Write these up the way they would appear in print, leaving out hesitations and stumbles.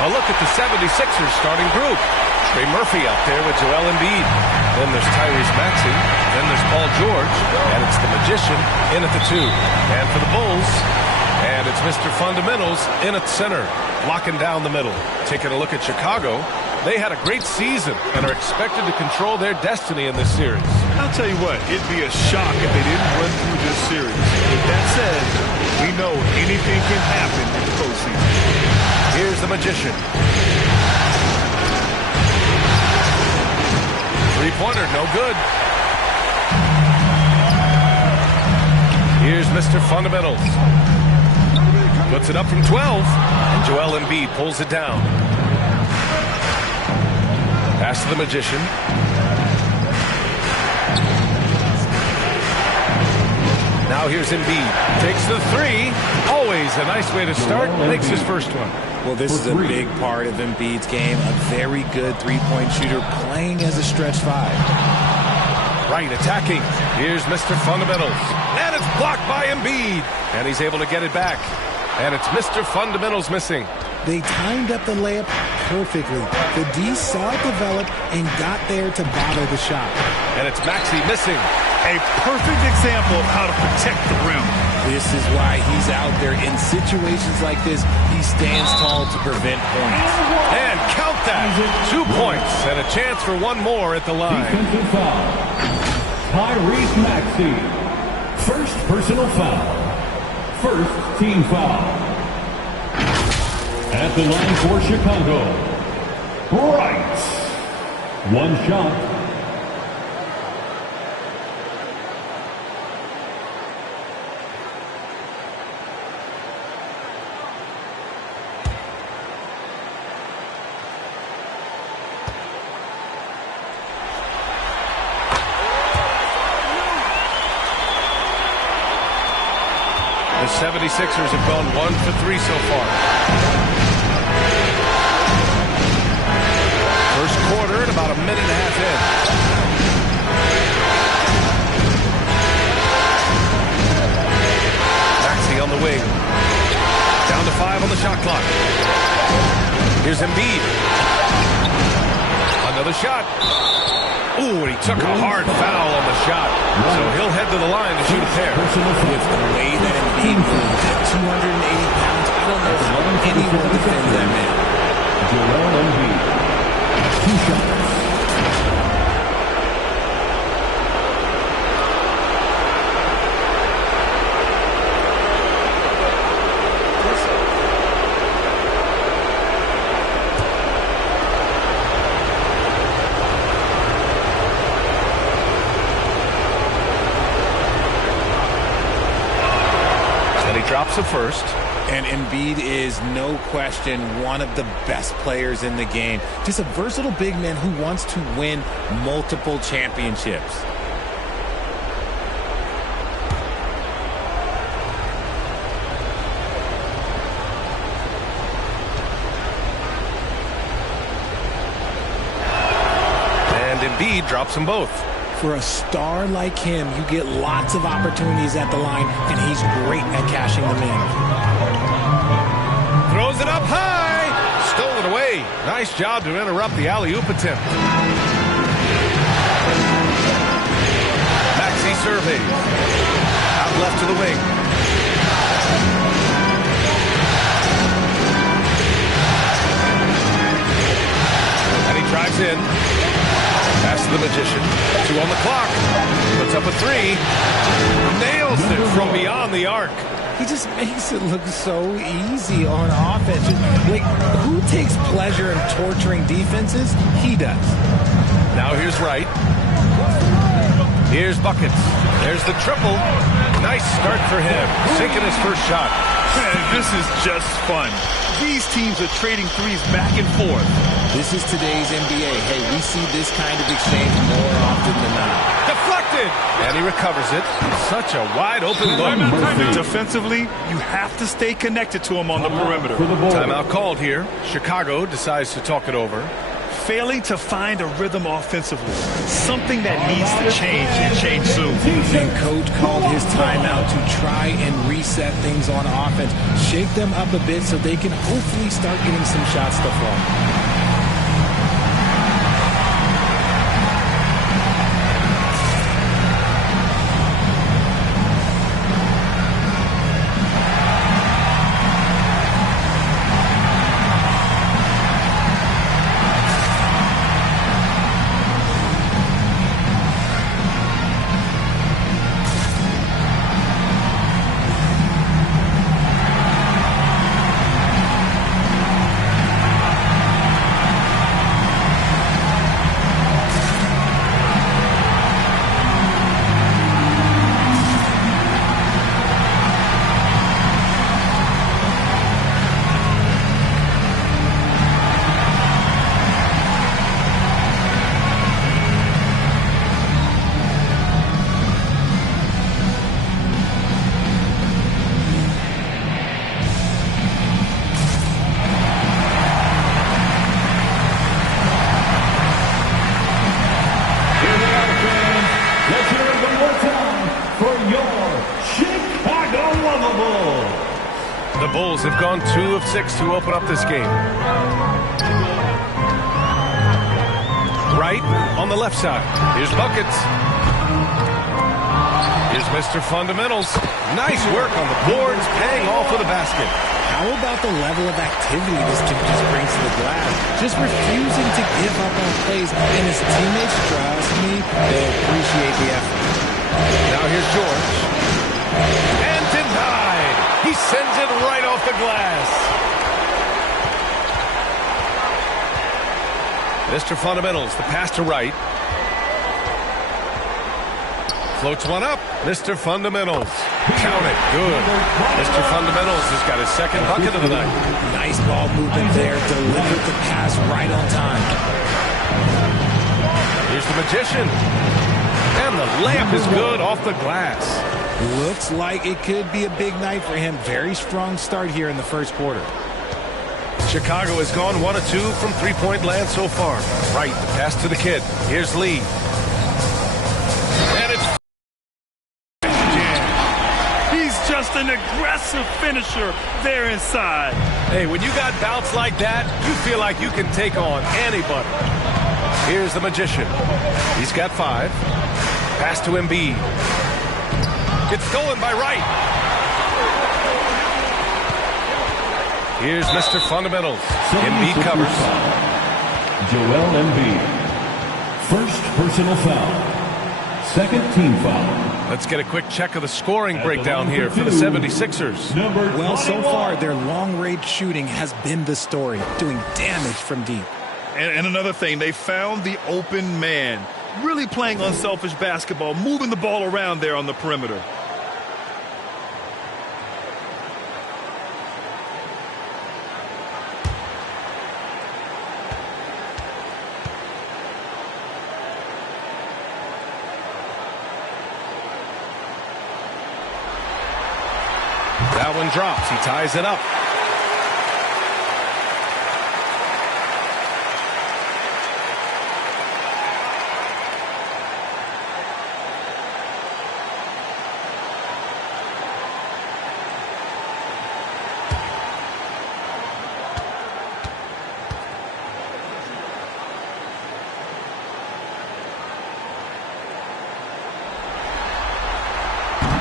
A look at the 76ers starting group. Trey Murphy out there with Joel Embiid. Then there's Tyrese Maxey. Then there's Paul George. And it's the Magician in at the 2. And for the Bulls, and it's Mr. Fundamentals in at center, locking down the middle. Taking a look at Chicago, they had a great season and are expected to control their destiny in this series. I'll tell you what, it'd be a shock if they didn't run through this series. With that said, we know anything can happen in the postseason. Here's the Magician. Three-pointer, no good. Here's Mr. Fundamentals. Puts it up from 12, and Joel Embiid pulls it down. Pass to the Magician. Now here's Embiid. Takes the 3. Always a nice way to start. Makes his first one. Well, this is a big part of Embiid's game. A very good three-point shooter playing as a stretch 5. Right, attacking. Here's Mr. Fundamentals. And it's blocked by Embiid. And he's able to get it back. And it's Mr. Fundamentals missing. They timed up the layup perfectly. The D saw it develop and got there to bother the shot. And it's Maxey missing. A perfect example of how to protect the rim. This is why he's out there in situations like this. He stands tall to prevent points. And count that. 2 points and a chance for one more at the line. Defensive foul. Tyrese Maxey. First personal foul. First team foul. At the line for Chicago, Bright. One shot. The 76ers have gone 1 for 3 so far. First quarter at about a minute and a half in. Maxey on the wing. Down to 5 on the shot clock. Here's Embiid. Another shot. Ooh, and he took a hard foul on the shot. So he'll head to the line to shoot a pair. With the way that Embiid moves at 280 pounds, I don't know how anyone defends that man. Joel Embiid. 2 shots. Drops it first. And Embiid is, no question, one of the best players in the game. Just a versatile big man who wants to win multiple championships. And Embiid drops them both. For a star like him, you get lots of opportunities at the line, and he's great at cashing them in. Throws it up high. Stolen away. Nice job to interrupt the alley-oop attempt. Maxey surveys. Out left to the wing. And he drives in. Pass to the Magician. 2 on the clock. Puts up a 3. Nails it from beyond the arc. He just makes it look so easy on offense. Like, who takes pleasure in torturing defenses? He does. Now here's Wright. Here's Buckets. There's the triple. Nice start for him. Sinking his first shot. Man, this is just fun. These teams are trading threes back and forth. This is today's NBA. Hey, we see this kind of exchange more often than not. Deflected! And he recovers it. Such a wide open look. Defensively, you have to stay connected to him on the perimeter. Timeout called here. Chicago decides to talk it over. Failing to find a rhythm offensively. Something that needs to change and change soon. And Coach called his timeout to try and reset things on offense. Shake them up a bit so they can hopefully start getting some shots to fall. The Bulls have gone 2 of 6 to open up this game. Right on the left side. Here's buckets. Here's Mr. Fundamentals. Nice work on the boards, paying off with a basket. How about the level of activity this kid just brings to the glass? Just refusing to give up on plays, and his teammates, trust me, they appreciate the effort. Now here's George. And denied. He sends it right off the glass. Mr. Fundamentals, the pass to right. Floats one up. Mr. Fundamentals. Count it. Good. Mr. Fundamentals has got his second bucket of the night. Nice ball movement there. Delivered the pass right on time. Here's the Magician. And the layup is good off the glass. Looks like it could be a big night for him. Very strong start here in the first quarter. Chicago has gone 1 of 2 from three-point land so far. Right, the pass to the kid. Here's Lee. And it's... He's just an aggressive finisher there inside. Hey, when you got bounce like that, you feel like you can take on anybody. Here's the Magician. He's got 5. Pass to Embiid. It's stolen by Wright. Here's Mr. Fundamentals. Embiid covers. Joel Embiid. First personal foul. Second team foul. Let's get a quick check of the scoring breakdown here for the 76ers. Well, so far, their long-range shooting has been the story, doing damage from deep. And another thing, they found the open man. Really playing unselfish basketball, moving the ball around there on the perimeter. That one drops. He ties it up.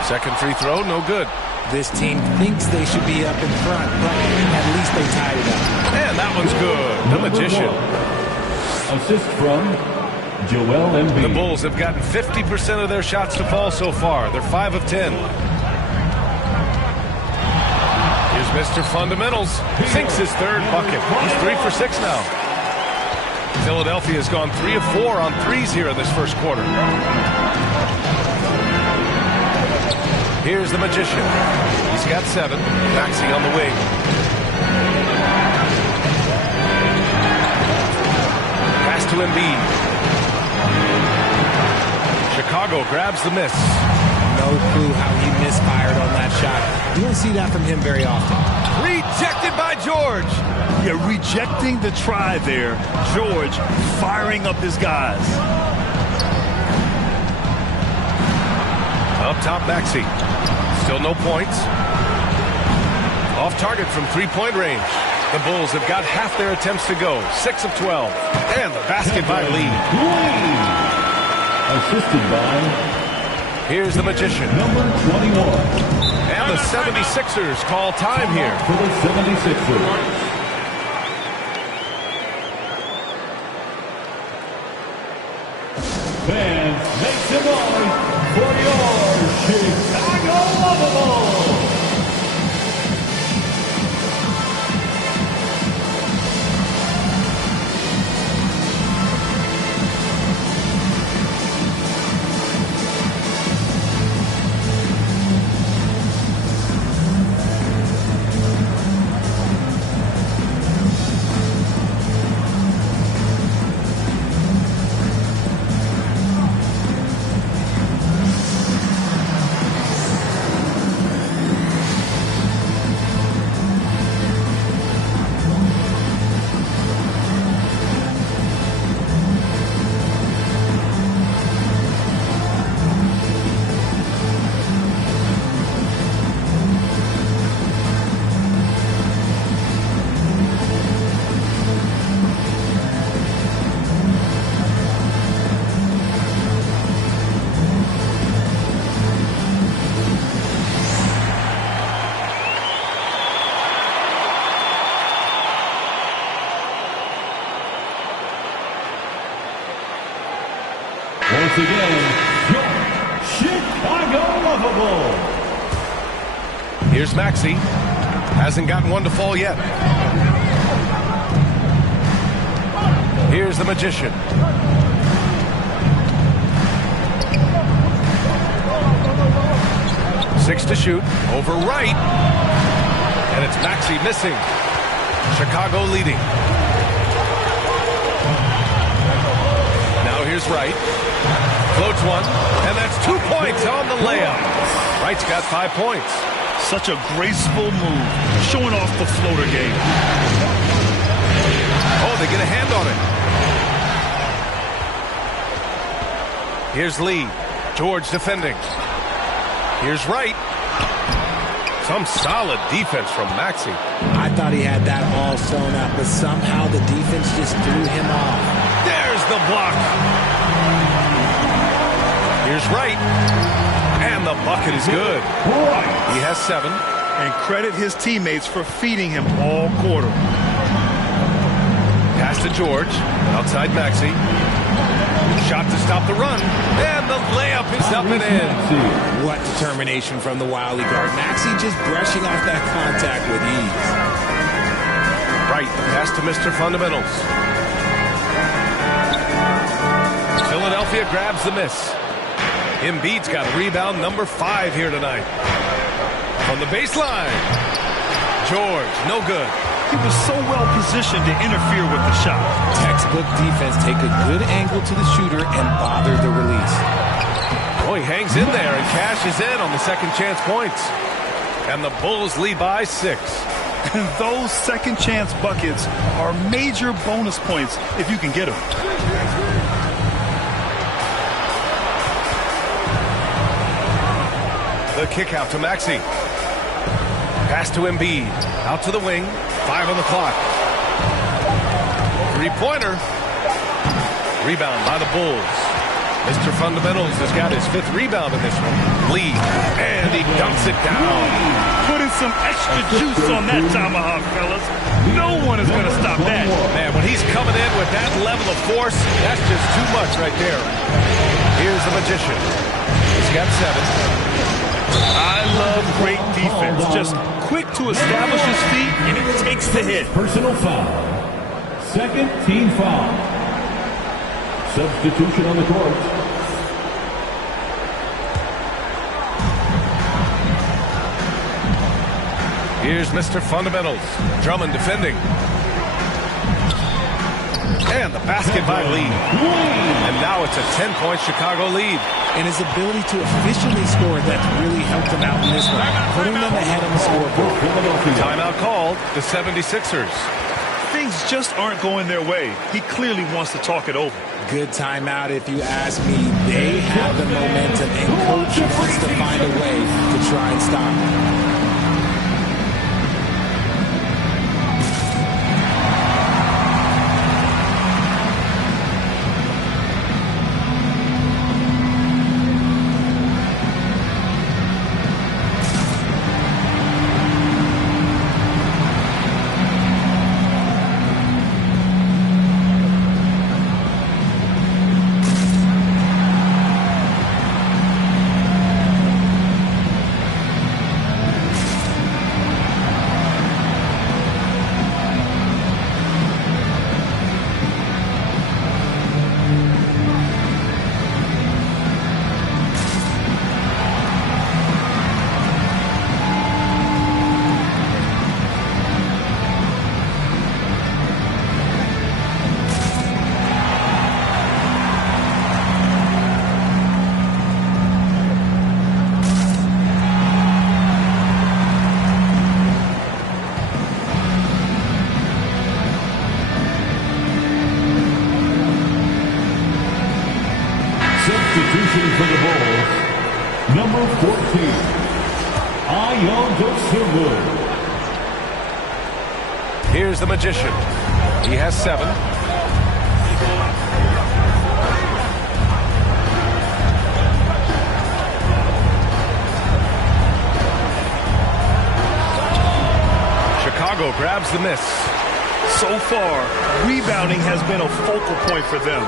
Second free throw, no good. This team thinks they should be up in front, but at least they tied it up. And that one's good. The Magician. Assist from Joel Embiid. The Bulls have gotten 50% of their shots to fall so far. They're 5 of 10. Here's Mr. Fundamentals. Sinks his third bucket. He's 3 for 6 now. Philadelphia has gone 3 of 4 on threes here in this first quarter. Here's the Magician. He's got 7. Maxey on the wing. Pass to Embiid. Chicago grabs the miss. No clue how he misfired on that shot. You don't see that from him very often. Rejected by George. Yeah, rejecting the try there. George firing up his guys. Up top, Maxey. Still no points. Off target from three-point range. The Bulls have got half their attempts to go. 6 of 12. And the basket by Lee. Assisted by... Here's the Magician. Number 21. And the 76ers call time here. For the 76ers. Fans, make some noise for your Chicago Lovable. Once again, your Chicago Lovable. Here's Maxey. Hasn't gotten one to fall yet. Here's the Magician. Six to shoot. Over right. And it's Maxey missing. Chicago leading. Now here's Wright. Floats one. And that's 2 points on the layup. Wright's got 5 points. Such a graceful move. Showing off the floater game. Oh, they get a hand on it. Here's Lee. George defending. Here's Wright. Some solid defense from Maxey. I thought he had that all sewn up, but somehow the defense just threw him off. There's the block. Here's Wright. And the bucket is good. He has 7. And credit his teammates for feeding him all quarter. Pass to George. Outside Maxey. Shot to stop the run. And the layup is up and in. What determination from the Wily guard. Maxey just brushing off that contact with ease. Right, the pass to Mr. Fundamentals. Philadelphia grabs the miss. Embiid's got rebound number 5 here tonight. On the baseline. George, no good. He was so well positioned to interfere with the shot. Textbook defense, take a good angle to the shooter and bother the release. Oh, he hangs in there and cashes in on the second chance points. And the Bulls lead by 6. And those second chance buckets are major bonus points if you can get them. The kick out to Maxey. Pass to Embiid. Out to the wing. 5 on the clock. Three-pointer. Rebound by the Bulls. Mr. Fundamentals has got his 5th rebound in this one. Lee. And he dunks it down. Putting some extra juice on that tomahawk, fellas. No one is going to stop that. Man, when he's coming in with that level of force, that's just too much right there. Here's the Magician. He's got 7. I love great defense. Just quick to establish his feet, and he takes the hit. Personal foul. Second team foul. Substitution on the court. Here's Mr. Fundamentals. Drummond defending. And the basket by Lee. And now it's a 10-point Chicago lead. And his ability to efficiently score, that's really helped him out in this one, putting them ahead on the scoreboard. Timeout called, the 76ers. Things things just aren't going their way. He clearly wants to talk it over. Good timeout if you ask me. They have the momentum, and coach wants to find a way to try and stop it. Substitution for the Bulls, number 14, Silver. Here's the Magician. He has 7. Chicago grabs the miss. So far, rebounding has been a focal point for them.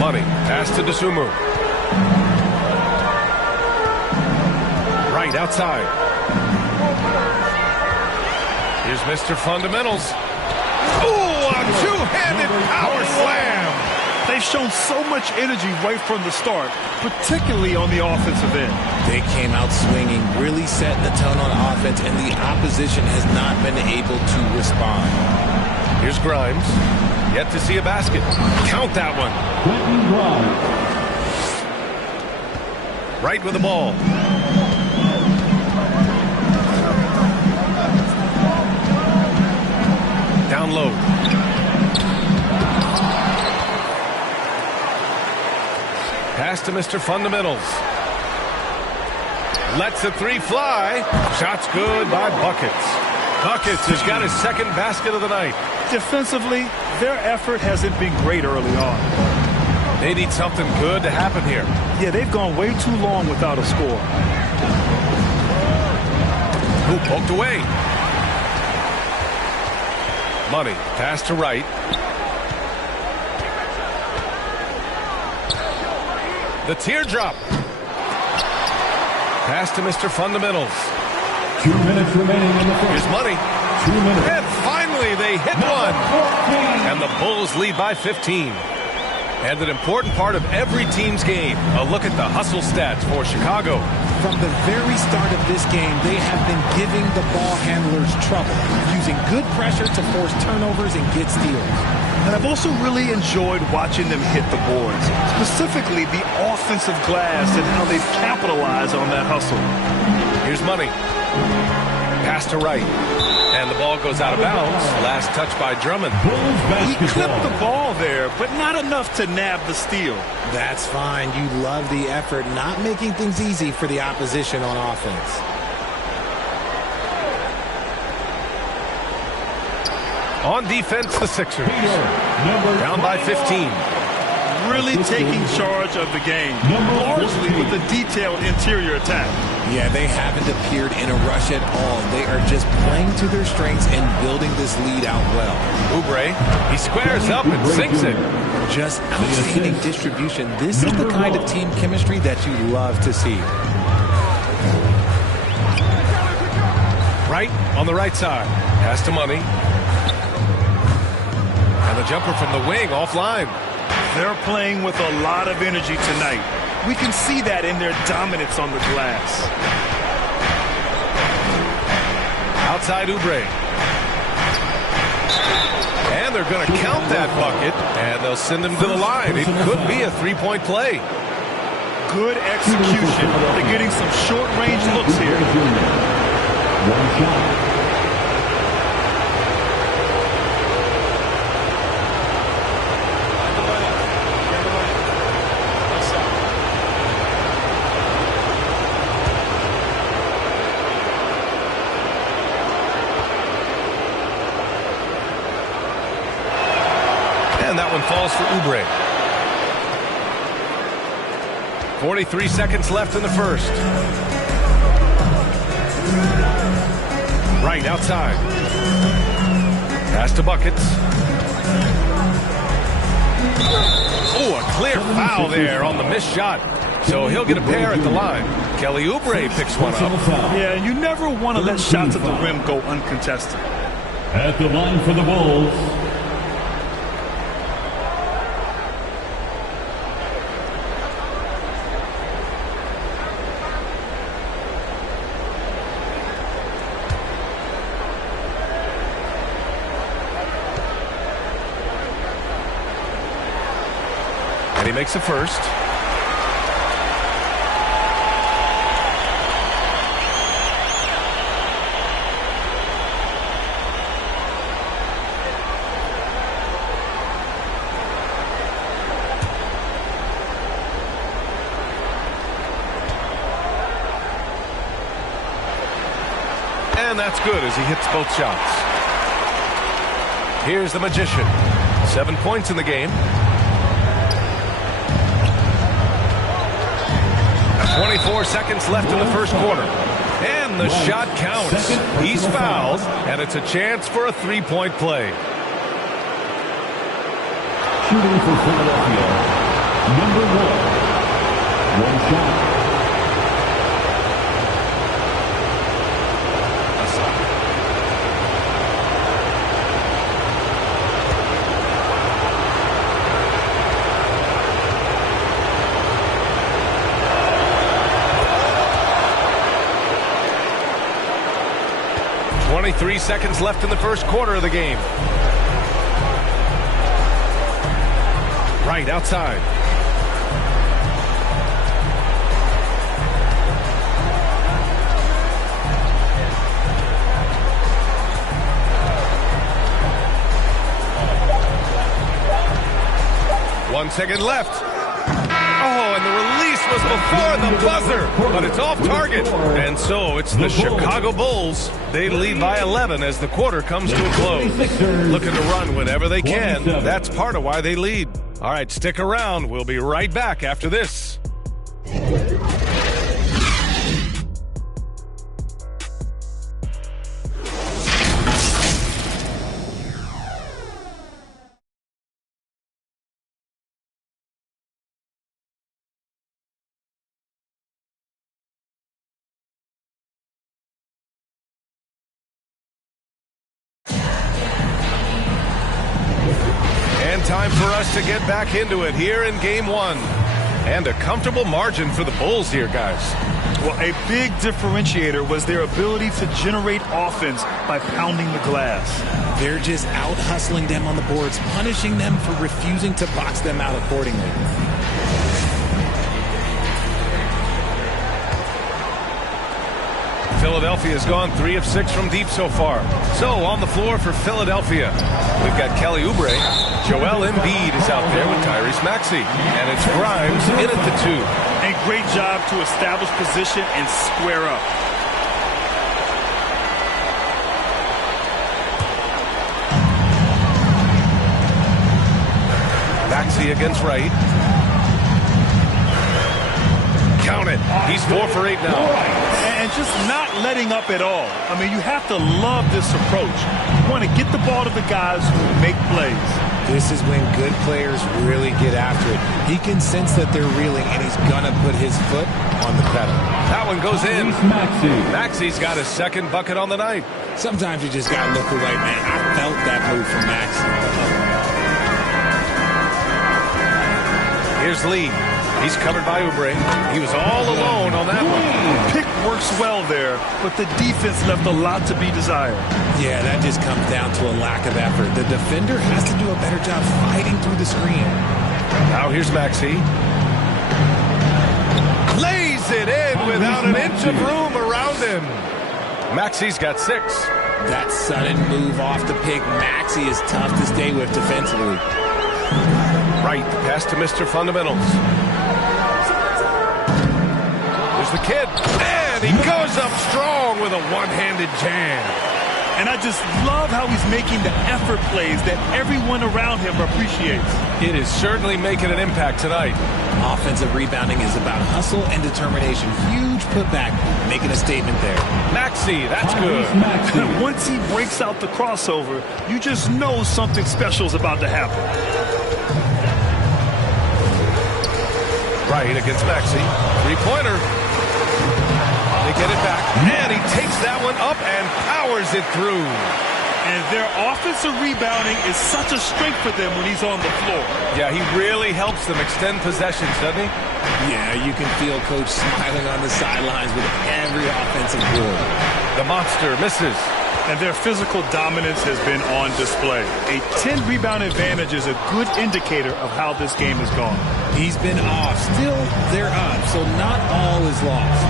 Money, pass to Dosunmu. Right outside. Here's Mr. Fundamentals. Oh, a two-handed power slam. They've shown so much energy right from the start, particularly on the offensive end. They came out swinging, really setting the tone on offense, and the opposition has not been able to respond. Here's Grimes. Yet to see a basket. Count that one. Right with the ball. Down low. Pass to Mr. Fundamentals. Lets the 3 fly. Shot's good by Buckets. Buckets has got his second basket of the night. Defensively, their effort hasn't been great early on. They need something good to happen here. Yeah, they've gone way too long without a score. Who poked away? Money, pass to right. The teardrop. Pass to Mr. Fundamentals. 2 minutes remaining in the first. Here's Money. 2 minutes. And finally, they hit one. And the Bulls lead by 15. And an important part of every team's game, a look at the hustle stats for Chicago. From the very start of this game, they have been giving the ball handlers trouble, using good pressure to force turnovers and get steals. And I've also really enjoyed watching them hit the boards, specifically the offensive glass and how they've capitalized on that hustle. Here's Money. Pass to right. And the ball goes out of bounds. Last touch by Drummond. He clipped the ball there, but not enough to nab the steal. That's fine. You love the effort, not making things easy for the opposition on offense. On defense, the Sixers. Down by 15. Really taking charge of the game, largely with the detailed interior attack. Yeah, they haven't appeared in a rush at all. They are just playing to their strengths and building this lead out well. Oubre, he squares up and sinks it. Just outstanding distribution. This is the kind of team chemistry that you love to see. Right on the right side. Pass to Money. And the jumper from the wing offline. They're playing with a lot of energy tonight. We can see that in their dominance on the glass. Outside Oubre. And they're going to count that bucket, and they'll send him to the line. It could be a three-point play. Good execution. They're getting some short-range looks here. One shot. that one falls for Oubre. 43 seconds left in the first. Right outside. Pass to Buckets. Oh, a clear foul there on the missed shot. So he'll get a pair at the line. Kelly Oubre picks one up. Yeah, you never want to let shots at the rim go uncontested. At the line for the Bulls, and he makes the first. And that's good as he hits both shots. Here's the Magician. 7 points in the game. 24 seconds left in the first quarter. And the shot counts. He's fouled, and it's a chance for a three-point play. shooting for Philadelphia, number 1. One shot. 23 seconds left in the first quarter of the game. Right outside. One second left. Oh, and the release was before the buzzer, but it's off target. And so it's the Chicago Bulls. They lead by 11 as the quarter comes to a close. Looking to run whenever they can. That's part of why they lead. All right, stick around. We'll be right back after this. And time for us to get back into it here in Game 1. And a comfortable margin for the Bulls here, guys. Well, a big differentiator was their ability to generate offense by pounding the glass. They're just out-hustling them on the boards, punishing them for refusing to box them out accordingly. Philadelphia has gone 3 of 6 from deep so far. So on the floor for Philadelphia, we've got Kelly Oubre. Joel Embiid is out there with Tyrese Maxey. And it's Grimes in at the 2. A great job to establish position and square up. Maxey against Wright. Count it. He's 4 for 8 now. And just not letting up at all. I mean, you have to love this approach. You want to get the ball to the guys who make plays. This is when good players really get after it. He can sense that they're reeling, and he's going to put his foot on the pedal. That one goes in. Maxey's got his second bucket on the night. Sometimes you just got to look the right man. I felt that move from Maxey. Here's Lee. He's covered by Oubre. He was all alone on that one. Pick works well there, but the defense left a lot to be desired. Yeah, that just comes down to a lack of effort. The defender has to do a better job fighting through the screen. Now here's Maxey. Lays it in without an inch of room around him. Maxey's got 6. That sudden move off the pick, Maxey is tough to stay with defensively. Right, pass to Mr. Fundamentals. There's the kid, and he goes up strong with a one-handed jam. And I just love how he's making the effort plays that everyone around him appreciates. It is certainly making an impact tonight. Offensive rebounding is about hustle and determination. Huge putback, making a statement there. Maxey, that's good. Once he breaks out the crossover, you just know something special is about to happen. Right against Maxey. Three-pointer. They get it back, and he takes that one up and powers it through. And their offensive rebounding is such a strength for them when he's on the floor. Yeah, he really helps them extend possessions, doesn't he? Yeah, you can feel Coach smiling on the sidelines with every offensive board. The monster misses. And their physical dominance has been on display. A 10-rebound advantage is a good indicator of how this game has gone. He's been off. Still, they're up, so not all is lost.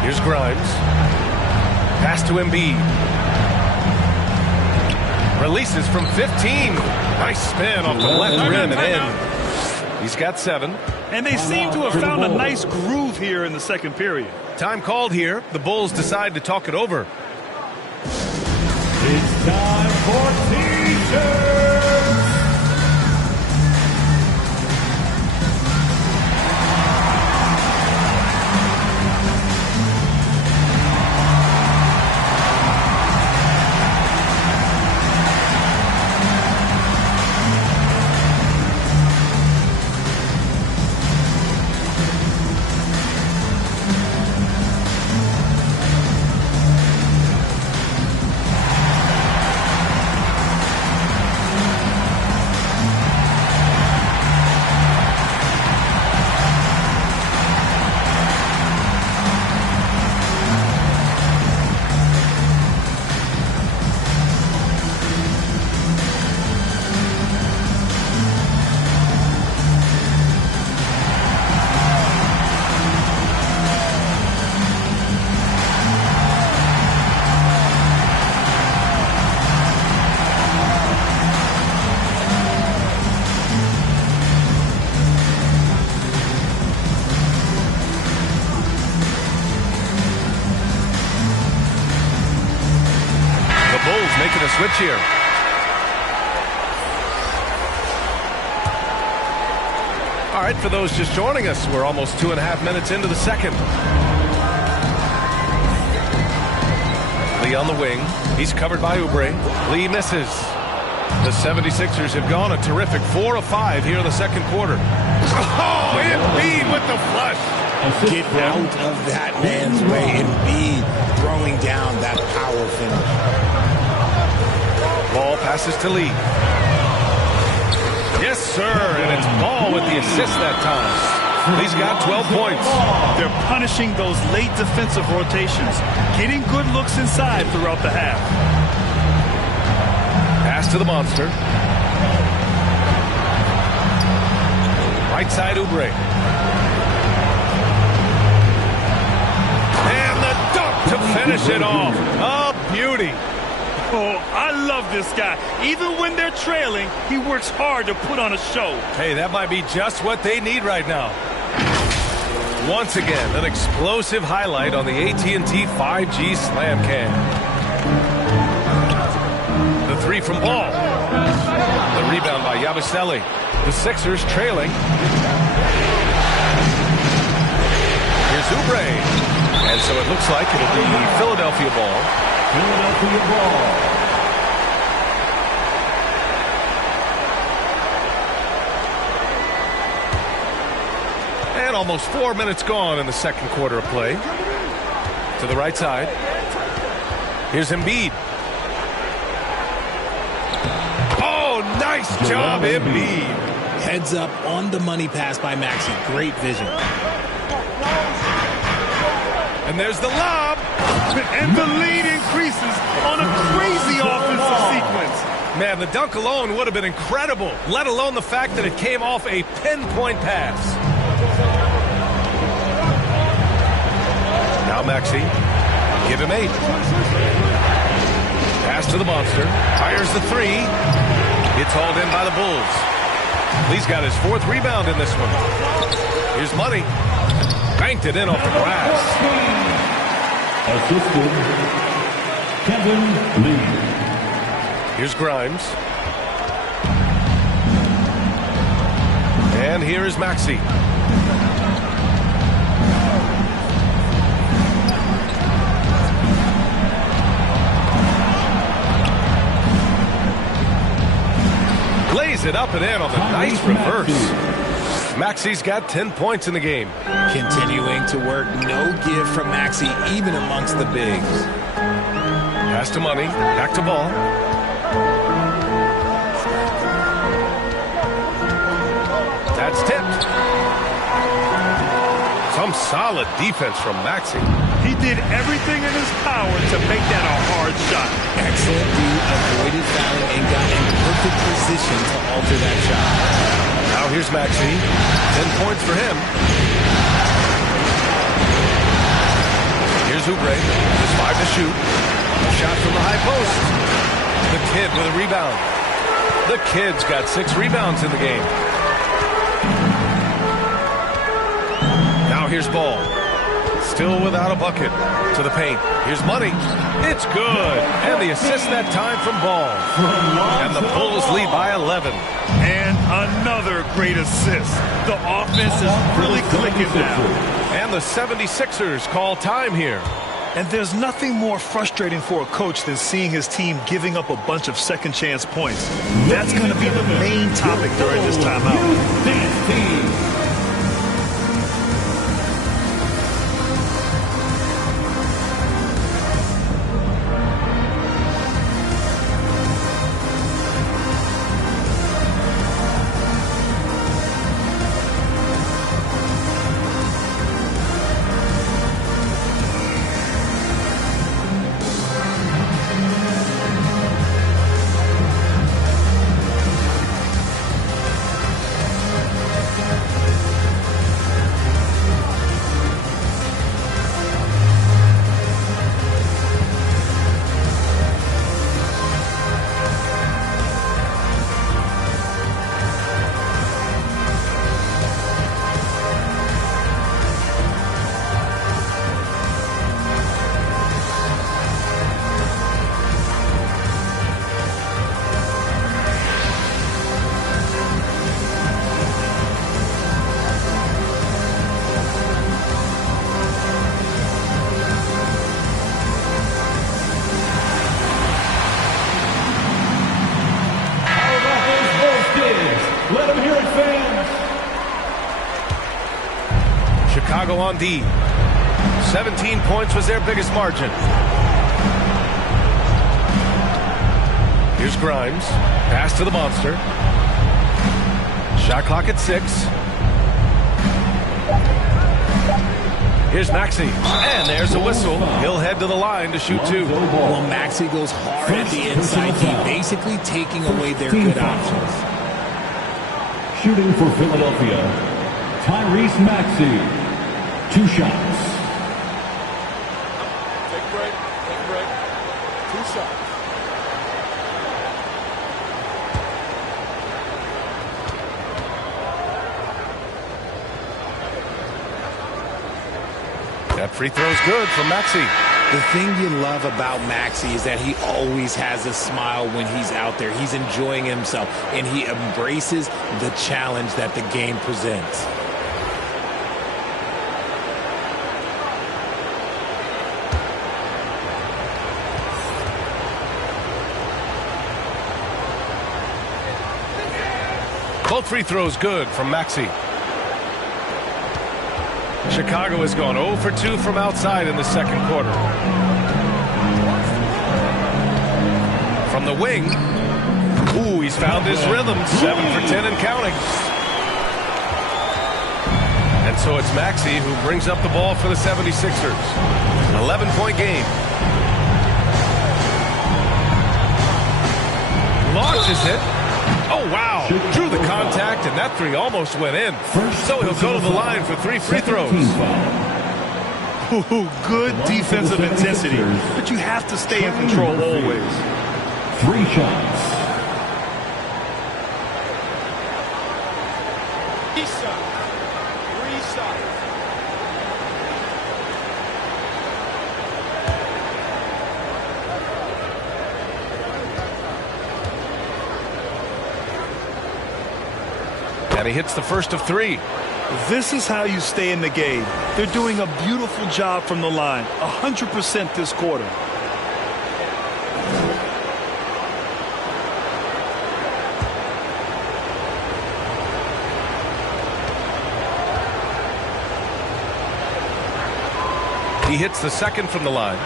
Here's Grimes. Pass to Embiid. Releases from 15. Nice spin off the left rim and in. He's got 7. And they seem to have found a nice groove here in the second period. Time called here. The Bulls decide to talk it over. It's time for T-shirts. Making a switch here. All right, for those just joining us, we're almost 2.5 minutes into the second. Lee on the wing. He's covered by Oubre. Lee misses. The 76ers have gone a terrific 4 of 5 here in the second quarter. Oh, Embiid with the flush. Get out of that man's way. Embiid throwing down that power finish. Ball passes to Lee. Yes, sir, and it's Ball with the assist that time. Lee's got 12 points. They're punishing those late defensive rotations, getting good looks inside throughout the half. Pass to the monster. Right side, Oubre. And the dunk to finish it off. A beauty. Oh, I love this guy. Even when they're trailing, he works hard to put on a show. Hey, that might be just what they need right now. Once again, an explosive highlight on the AT&T 5G Slam Cam. The three from Ball. The rebound by Yabusele. The Sixers trailing. Here's Oubre. And so it looks like it'll be Philadelphia ball. Philadelphia ball. And almost 4 minutes gone in the second quarter of play. To the right side. Here's Embiid. Oh, nice job, Embiid. Heads up on the money pass by Maxey. Great vision. And there's the lob. And the lead increases on a crazy offensive sequence. Man, the dunk alone would have been incredible, let alone the fact that it came off a pinpoint pass. Now Maxey, give him 8. Pass to the monster, fires the 3. It's hauled in by the Bulls. Lee's got his 4th rebound in this one. Here's Money. Banked it in off the glass. Assisted Kevin Lee. Here's Grimes. And here is Maxey. Lays it up and in on the nice reverse. Maxey's got 10 points in the game. Continuing to work, no give from Maxey, even amongst the bigs. Pass to Money, back to ball. That's tipped. Some solid defense from Maxey. He did everything in his power to make that a hard shot. Excellent D, avoided fouling and got in perfect position to alter that shot. Now here's Maxey. 10 points for him. Here's Oubre. Just 5 to shoot. A shot from the high post. The kid with a rebound. The kid's got 6 rebounds in the game. Now here's Ball. Still without a bucket. To the paint. Here's Money. It's good. And the assist that time from Ball. And the Bulls lead by 11. And another great assist. The offense is really clicking now. And the 76ers call time here. And there's nothing more frustrating for a coach than seeing his team giving up a bunch of second chance points. That's going to be the main topic during this timeout. Chicago on D. 17 points was their biggest margin. Here's Grimes. Pass to the monster. Shot clock at 6. Here's Maxey. And there's a whistle. He'll head to the line to shoot 2. Well, Maxey goes hard at the inside. He's basically taking away their good options. Shooting for Philadelphia, Tyrese Maxey. 2 shots. Take a break. Take a break. 2 shots. That free throw's good from Maxey. The thing you love about Maxey is that he always has a smile when he's out there. He's enjoying himself, and he embraces the challenge that the game presents. Both free throws good from Maxey. Chicago has gone 0 for 2 from outside in the second quarter. From the wing. Ooh, he's found his rhythm. 7 for 10 and counting. And so it's Maxey who brings up the ball for the 76ers. 11-point game. Launches it. Oh, wow. Drew the contact, and that 3 almost went in. So he'll go to the line for 3 free throws. Ooh, good defensive intensity, but you have to stay in control always. 3 shots. And he hits the first of 3. This is how you stay in the game. They're doing a beautiful job from the line. 100% this quarter. He hits the second from the line.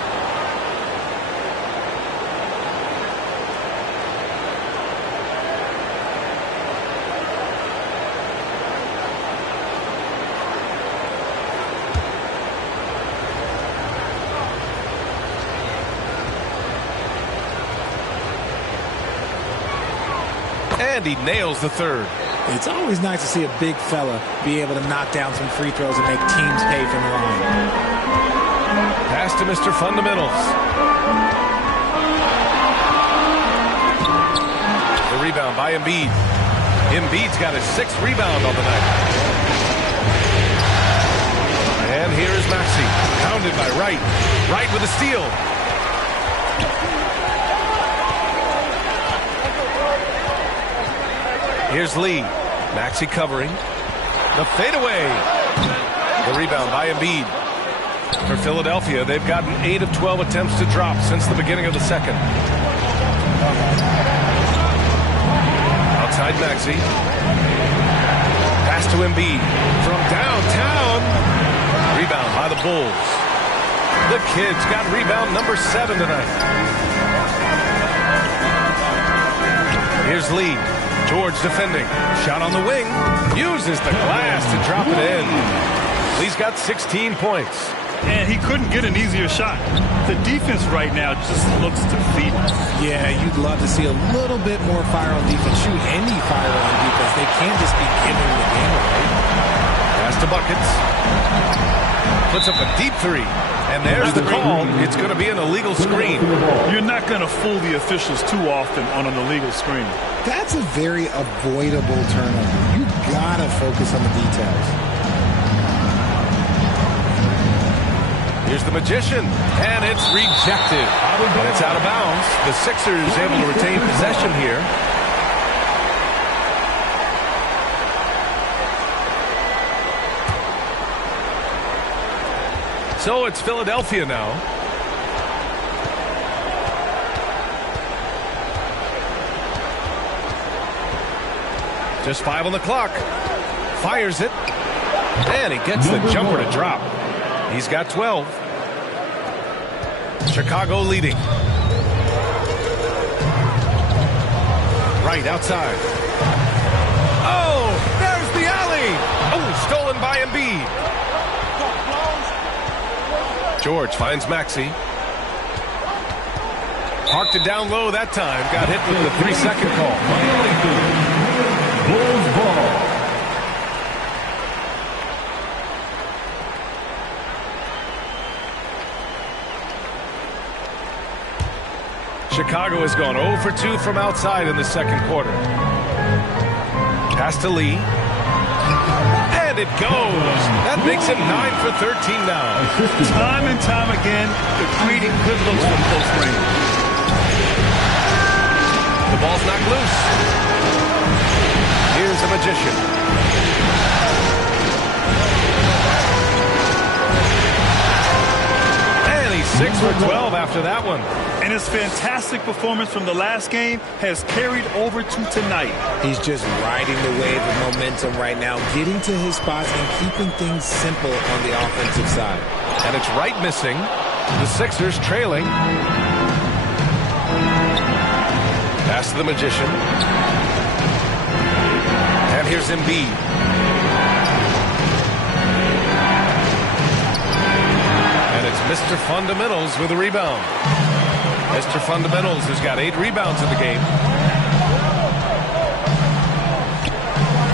And he nails the third. It's always nice to see a big fella be able to knock down some free throws and make teams pay from the line. Pass to Mr. Fundamentals. The rebound by Embiid. Embiid's got his 6th rebound on the night. And here is Maxey. Pounded by Wright. Wright with a steal. Here's Lee. Maxey covering. The fadeaway. The rebound by Embiid. For Philadelphia, they've gotten 8 of 12 attempts to drop since the beginning of the second. Outside Maxey. Pass to Embiid. From downtown. Rebound by the Bulls. The Kid's got rebound number 7 tonight. Here's Lee. George defending. Shot on the wing. Uses the glass to drop it in. Lee's got 16 points. And he couldn't get an easier shot. The defense right now just looks defeated. Yeah, you'd love to see a little bit more fire on defense. Shoot, any fire on defense. They can't just be giving the game away. Pass to Buckets. Puts up a deep 3. And there's the call. It's going to be an illegal screen. You're not going to fool the officials too often on an illegal screen. That's a very avoidable turnover. You got to focus on the details. Here's the Magician, and it's rejected. And it's out of bounds. The Sixers able to retain possession here. So it's Philadelphia now. Just 5 on the clock. Fires it. And he gets the jumper to drop. He's got 12. Chicago leading. Right outside. Oh, there's the alley. Oh, stolen by Embiid. George finds Maxey. Parked it down low that time. Got hit with the 3-second call. Bulls ball. Chicago has gone 0 for 2 from outside in the second quarter. Pass to Lee. And it goes. That makes him 9 for 13 now. Time and time again, they're creating good looks from close range. The ball's knocked loose. Here's the Magician. And he's 6 for 12 after that one. And his fantastic performance from the last game has carried over to tonight. He's just riding the wave of momentum right now, getting to his spots and keeping things simple on the offensive side. And it's Wright missing. The Sixers trailing. Pass to the Magician. And here's Embiid. And it's Mr. Fundamentals with a rebound. Mr. Fundamentals has got 8 rebounds in the game.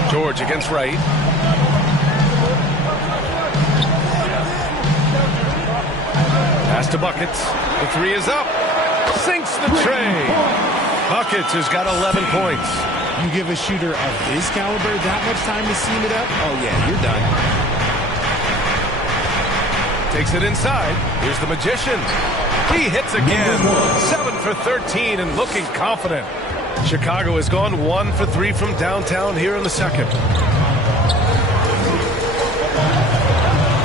George against Wright. Pass to Buckets. The 3 is up. Sinks the tray. Buckets has got 11 points. You give a shooter of his caliber that much time to seam it up? Oh, yeah, you're done. Takes it inside. Here's the Magician. He hits again. 7 for 13 and looking confident. Chicago has gone 1 for 3 from downtown here in the second.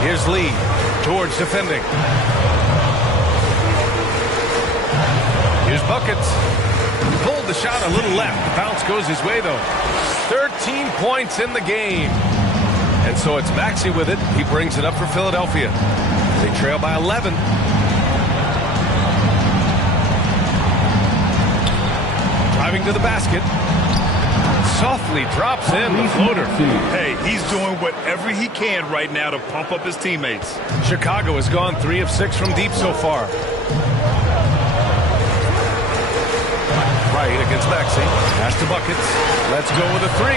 Here's Lee. George defending. Here's Buckets. Pulled the shot a little left. The bounce goes his way, though. 13 points in the game. And so it's Maxey with it. He brings it up for Philadelphia. They trail by 11. Driving to the basket. Softly drops in the floater. Hey, he's doing whatever he can right now to pump up his teammates. Chicago has gone 3 of 6 from deep so far. Right against Maxey. Pass to Buckets. Let's go with a 3.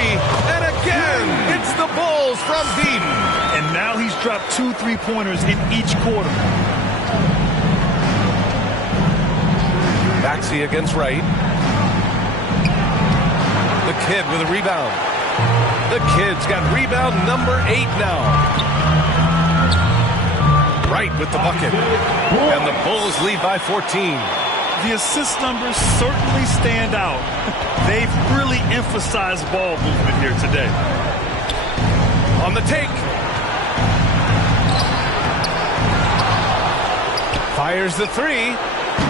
And again, it's the Bulls from deep. And now he's dropped 2 3-pointers in each quarter. Maxey against Wright. The Kid with a rebound. The Kid's got rebound number 8 now. Wright with the bucket. And the Bulls lead by 14. The assist numbers certainly stand out. They've really emphasized ball movement here today. On the take. Fires the 3.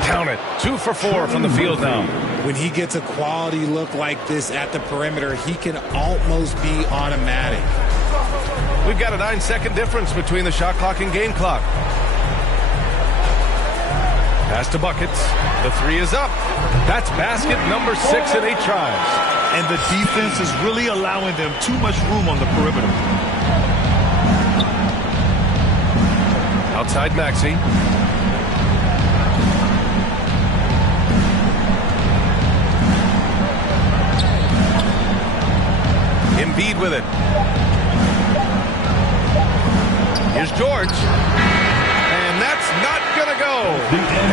Count it. 2 for 4 from the field now. When he gets a quality look like this at the perimeter, he can almost be automatic. We've got a 9-second difference between the shot clock and game clock. Pass to Buckets. The 3 is up. That's basket number 6 in 8 tries. And the defense is really allowing them too much room on the perimeter. Outside Maxey. Embiid with it. Here's George. And that's not going to go.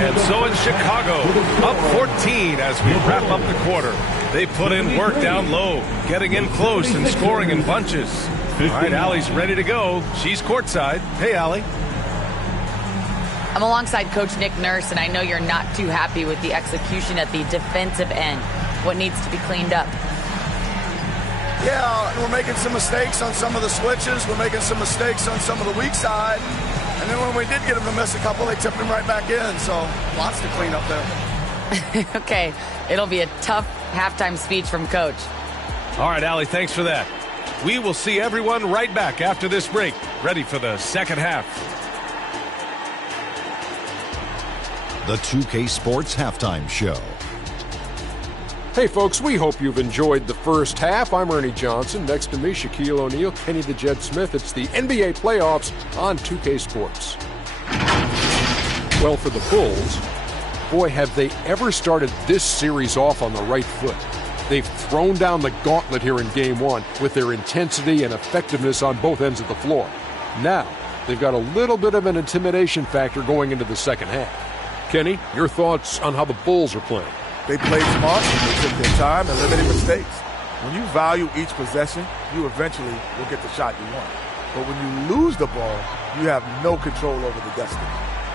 And so it's Chicago up 14 as we wrap up the quarter. They put in work down low, getting in close and scoring in bunches. All right, Allie's ready to go. She's courtside. Hey, Allie. I'm alongside Coach Nick Nurse, and I know you're not too happy with the execution at the defensive end. What needs to be cleaned up? Yeah, we're making some mistakes on some of the switches. We're making some mistakes on some of the weak side. And then when we did get them to miss a couple, they tipped them right back in. So lots to clean up there. Okay, it'll be a tough halftime speech from Coach. All right, Allie, thanks for that. We will see everyone right back after this break, ready for the second half. The 2K Sports Halftime Show. Hey folks, we hope you've enjoyed the first half. I'm Ernie Johnson. Next to me, Shaquille O'Neal, Kenny the Jet Smith. It's the NBA playoffs on 2K Sports. Well, for the Bulls, boy, have they ever started this series off on the right foot. They've thrown down the gauntlet here in Game 1 with their intensity and effectiveness on both ends of the floor. Now, they've got a little bit of an intimidation factor going into the second half. Kenny, your thoughts on how the Bulls are playing? They played smart, they took their time, and limited mistakes. When you value each possession, you eventually will get the shot you want. But when you lose the ball, you have no control over the destiny.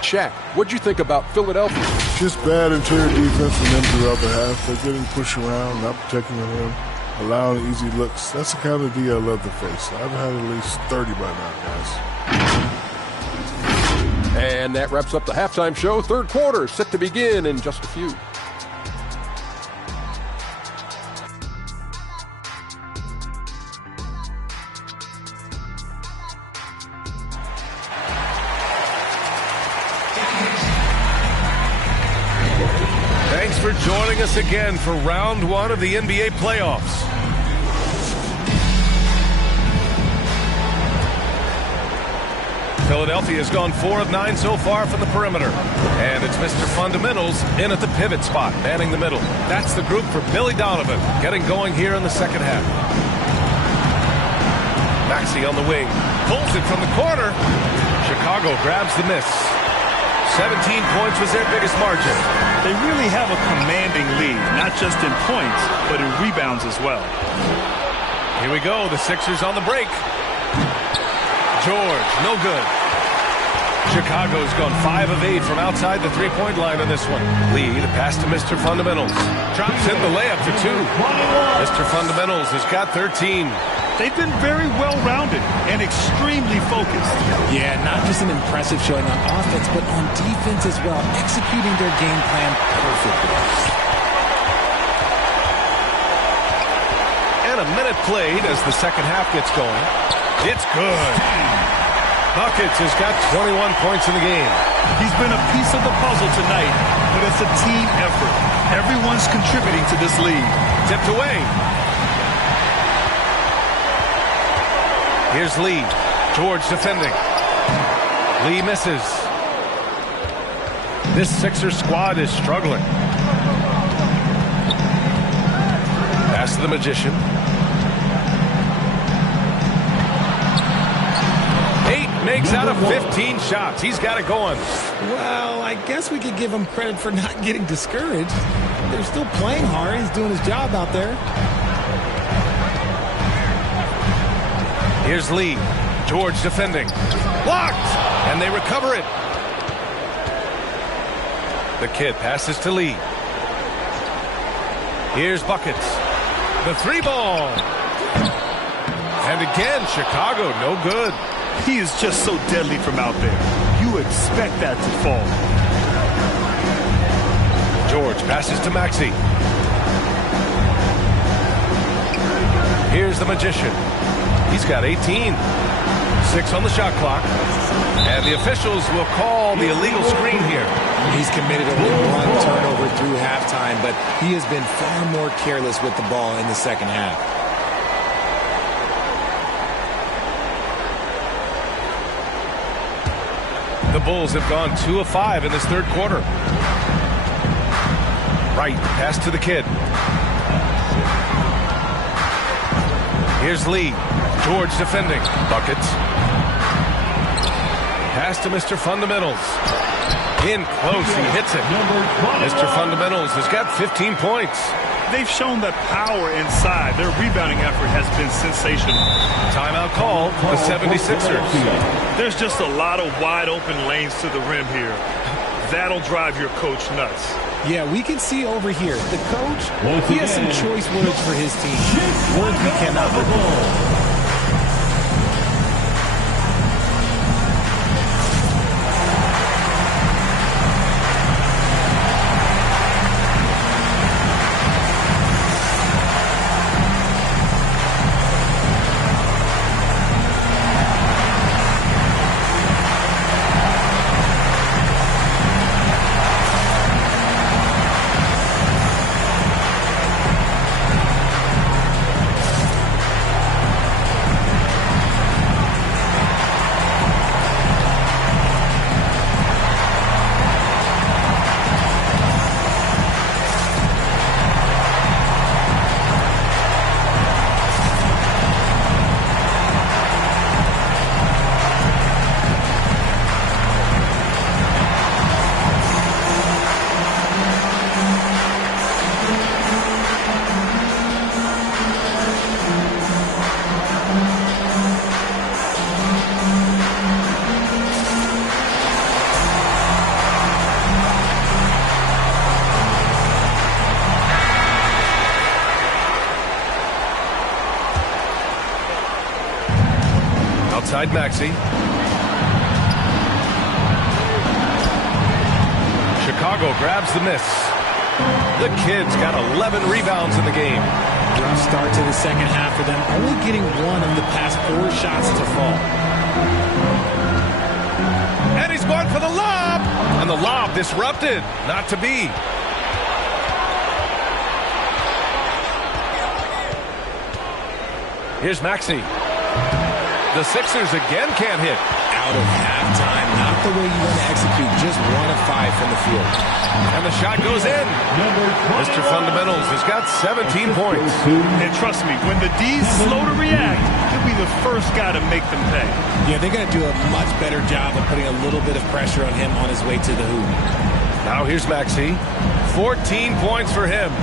Shaq, what'd you think about Philadelphia? Just bad interior defense from them throughout the half. They're getting pushed around, not protecting the rim, allowing easy looks. That's the kind of D I love to face. I've had at least 30 by now, guys. And that wraps up the halftime show. Third quarter set to begin in just a few. Thanks for joining us again for round 1 of the NBA playoffs. Philadelphia has gone 4 of 9 so far from the perimeter. And it's Mr. Fundamentals in at the pivot spot, manning the middle. That's the group for Billy Donovan, getting going here in the second half. Maxey on the wing, pulls it from the corner. Chicago grabs the miss. 17 points was their biggest margin. They really have a commanding lead, not just in points, but in rebounds as well. Here we go, the Sixers on the break. George, no good. Chicago's gone 5 of 8 from outside the three-point line on this one. Lee, the pass to Mr. Fundamentals. Drops in the layup for 2. Mr. Fundamentals has got 13. They've been very well-rounded and extremely focused. Yeah, not just an impressive showing on offense, but on defense as well, executing their game plan perfectly. And a minute played as the second half gets going. It's good. Buckets has got 21 points in the game. He's been a piece of the puzzle tonight, but it's a team effort. Everyone's contributing to this lead. Tipped away. Here's Lee. George defending. Lee misses. This Sixers squad is struggling. Pass to the Magician. 8 makes out of 15 shots. He's got it going. Well, I guess we could give him credit for not getting discouraged. They're still playing hard. He's doing his job out there. Here's Lee. George defending. Blocked! And they recover it. The kid passes to Lee. Here's Buckets. The 3-ball. And again, Chicago, no good. He is just so deadly from out there. You expect that to fall. George passes to Maxey. Here's the Magician. He's got 18. 6 on the shot clock. And the officials will call the illegal screen here. He's committed only 1 turnover through halftime, but he has been far more careless with the ball in the second half. The Bulls have gone 2 of 5 in this third quarter. Right, pass to the kid. Here's Lee. George defending. Buckets. Pass to Mr. Fundamentals. In close, he hits it. Mr. Fundamentals has got 15 points. They've shown that power inside. Their rebounding effort has been sensational. Timeout call, the 76ers. There's just a lot of wide open lanes to the rim here. That'll drive your coach nuts. Yeah, we can see over here. The coach, he has some choice words for his team. Words we cannot repeat. Outside Maxey. Chicago grabs the miss. The kid's got 11 rebounds in the game. Rough start to the second half for them, only getting 1 of the past 4 shots to fall. And he's going for the lob. And the lob disrupted. Not to be. Here's Maxey. The Sixers again can't hit. Out of halftime, not the way you want to execute, just 1 of 5 from the field. And the shot goes in. Mr. Fundamentals has got 17 points. And trust me, when the D's slow to react, he'll be the first guy to make them pay. Yeah, they're going to do a much better job of putting a little bit of pressure on him on his way to the hoop. Now here's Maxey. 14 points for him.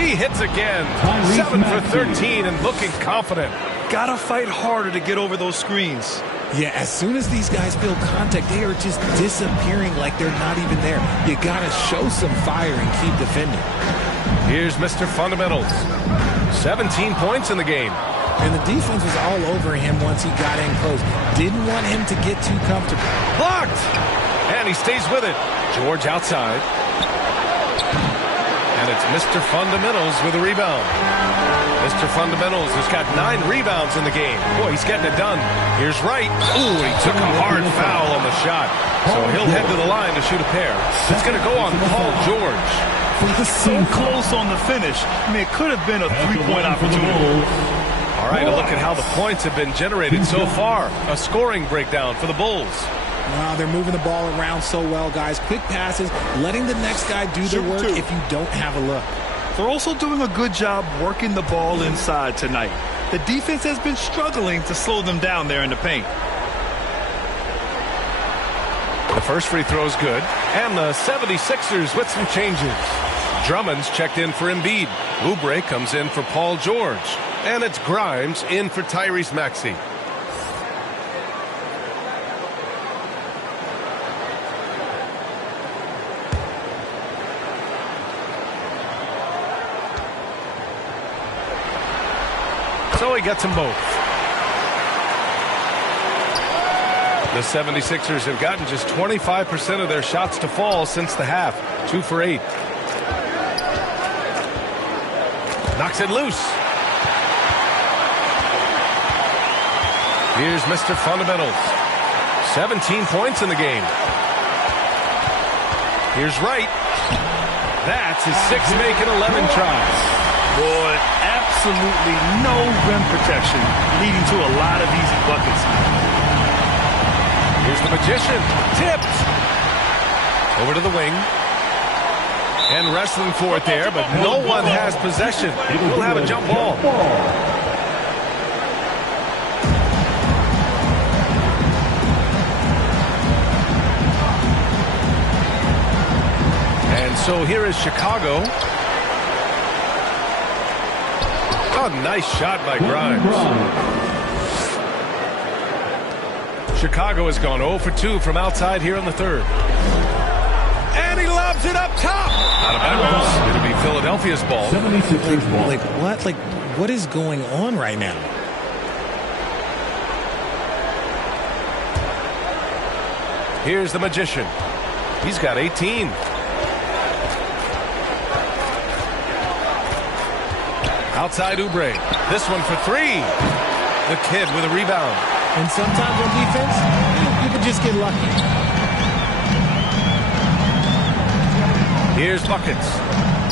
He hits again. 7 for 13 and looking confident. Got to fight harder to get over those screens. Yeah, as soon as these guys feel contact, they are just disappearing like they're not even there. You got to show some fire and keep defending. Here's Mr. Fundamentals. 17 points in the game. And the defense was all over him once he got in close. Didn't want him to get too comfortable. Blocked! And he stays with it. George outside. And it's Mr. Fundamentals with a rebound. Mr. Fundamentals has got 9 rebounds in the game. Boy, he's getting it done. Here's Wright. Ooh, he took a hard foul on the shot. So he'll head to the line to shoot a pair. It's going to go on Paul George. So close on the finish. I mean, it could have been a three-point opportunity. All right, a look at how the points have been generated so far. A scoring breakdown for the Bulls. Wow, they're moving the ball around so well, guys. Quick passes, letting the next guy do the work if you don't have a look. They're also doing a good job working the ball inside tonight. The defense has been struggling to slow them down there in the paint. The first free throw is good. And the 76ers with some changes. Drummond's checked in for Embiid. Oubre comes in for Paul George. And it's Grimes in for Tyrese Maxey. So he gets them both. The 76ers have gotten just 25% of their shots to fall since the half. 2 for 8. Knocks it loose. Here's Mr. Fundamentals. 17 points in the game. Here's Wright. That's his 6th make and 11 tries. Boy, absolutely no rim protection, leading to a lot of easy buckets. Here's the Magician. Tipped. Over to the wing. And wrestling for it there, but no one has possession. We'll have a jump ball. And so here is Chicago. Oh, nice shot by Grimes. Chicago has gone 0 for 2 from outside here in the third. And he lobs it up top. Out of bounds. It'll be Philadelphia's ball. 76ers ball. Like what? Like what is going on right now? Here's the Magician. He's got 18. Outside Oubre. This one for 3. The kid with a rebound. And sometimes on defense, you can just get lucky. Here's Buckets.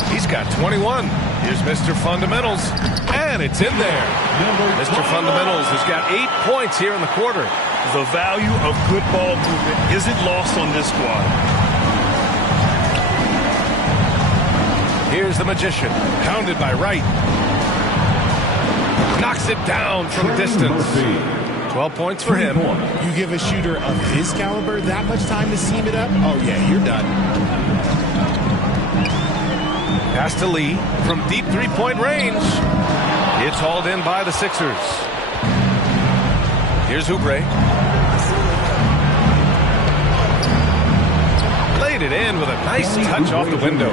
He's got 21. Here's Mr. Fundamentals. And it's in there. Mr. Fundamentals has got 8 points here in the quarter. The value of good ball movement isn't lost on this squad. Here's the Magician. Pounded by Wright. Knocks it down from distance. 12 points for him. You give a shooter of his caliber that much time to seam it up? Oh, yeah, you're done. Pass to Lee from deep three-point range. It's hauled in by the Sixers. Here's Oubre. Laid it in with a nice touch off the window.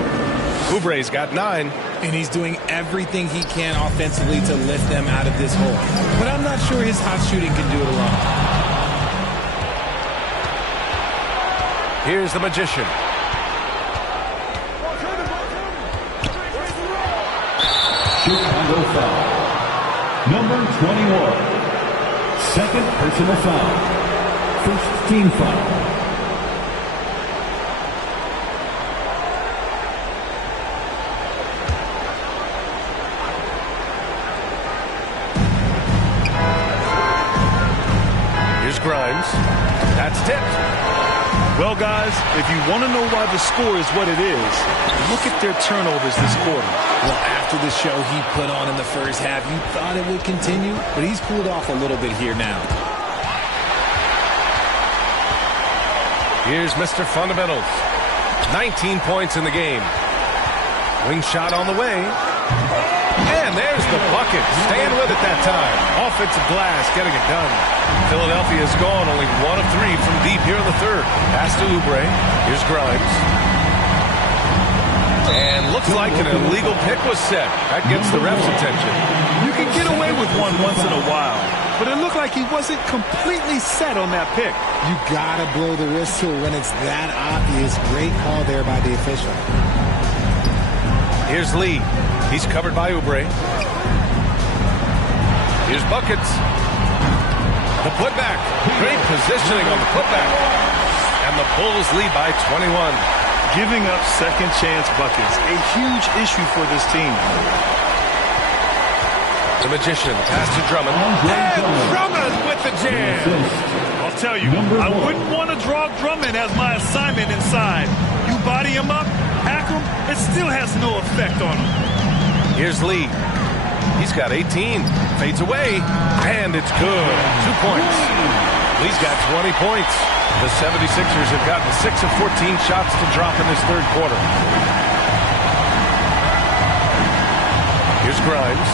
Oubre's got 9. And he's doing everything he can offensively to lift them out of this hole. But I'm not sure his hot shooting can do it alone. Here's the Magician. Chicago foul. Number 21. Second personal foul. First team foul. Grimes. That's tipped. Well, guys, if you want to know why the score is what it is, look at their turnovers this quarter. Well, after the show he put on in the first half, you thought it would continue, but he's cooled off a little bit here now. Here's Mr. Fundamentals. 19 points in the game. Wing shot on the way. And there's the bucket. Staying with it that time. Offensive glass, getting it done. Philadelphia is gone, only 1 of 3 from deep here in the third. Pass to Oubre. Here's Grimes. And looks like an illegal pick was set. That gets the ref's attention. You can get away with one once in a while, but it looked like he wasn't completely set on that pick. You gotta blow the whistle when it's that obvious. Great call there by the official. Here's Lee. He's covered by Oubre. Here's Buckets. The putback. Great positioning on the putback. And the Bulls lead by 21. Giving up second chance buckets, a huge issue for this team. The Magician, pass to Drummond. And Drummond with the jam. I'll tell you, I wouldn't want to draw Drummond as my assignment inside. You body him up, hack him, it still has no effect on him. Here's Lee. He's got 18. Fades away. And it's good. 2 points. Lee's got 20 points. The 76ers have gotten 6 of 14 shots to drop in this third quarter. Here's Grimes.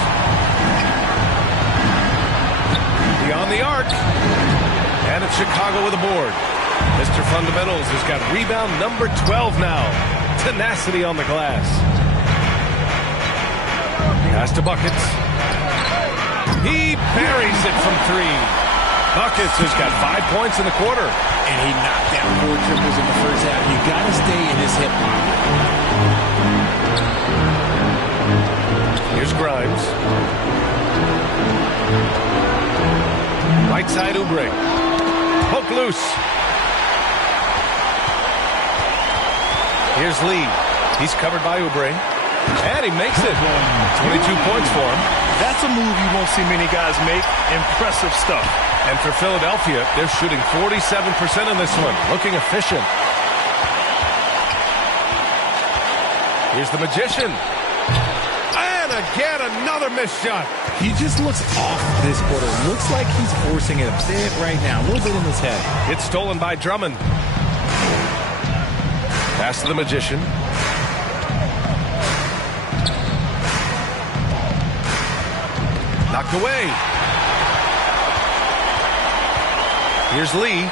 Beyond the arc. And it's Chicago with a board. Mr. Fundamentals has got rebound number 12 now. Tenacity on the glass. Pass to Buckets. He buries it from 3. Buckets has got 5 points in the quarter. And he knocked down 4 triples in the first half. You got to stay in his hip pocket. Here's Grimes. Right side Oubre. Poke loose. Here's Lee. He's covered by Oubre. And he makes it. 22 points for him. That's a move you won't see many guys make. Impressive stuff. And for Philadelphia, they're shooting 47% in this one. Looking efficient. Here's the Magician. And again, another missed shot. He just looks off this quarter. Looks like he's forcing it a bit right now. A little bit in his head. It's stolen by Drummond. Pass to the Magician. Knocked away. Here's Lee.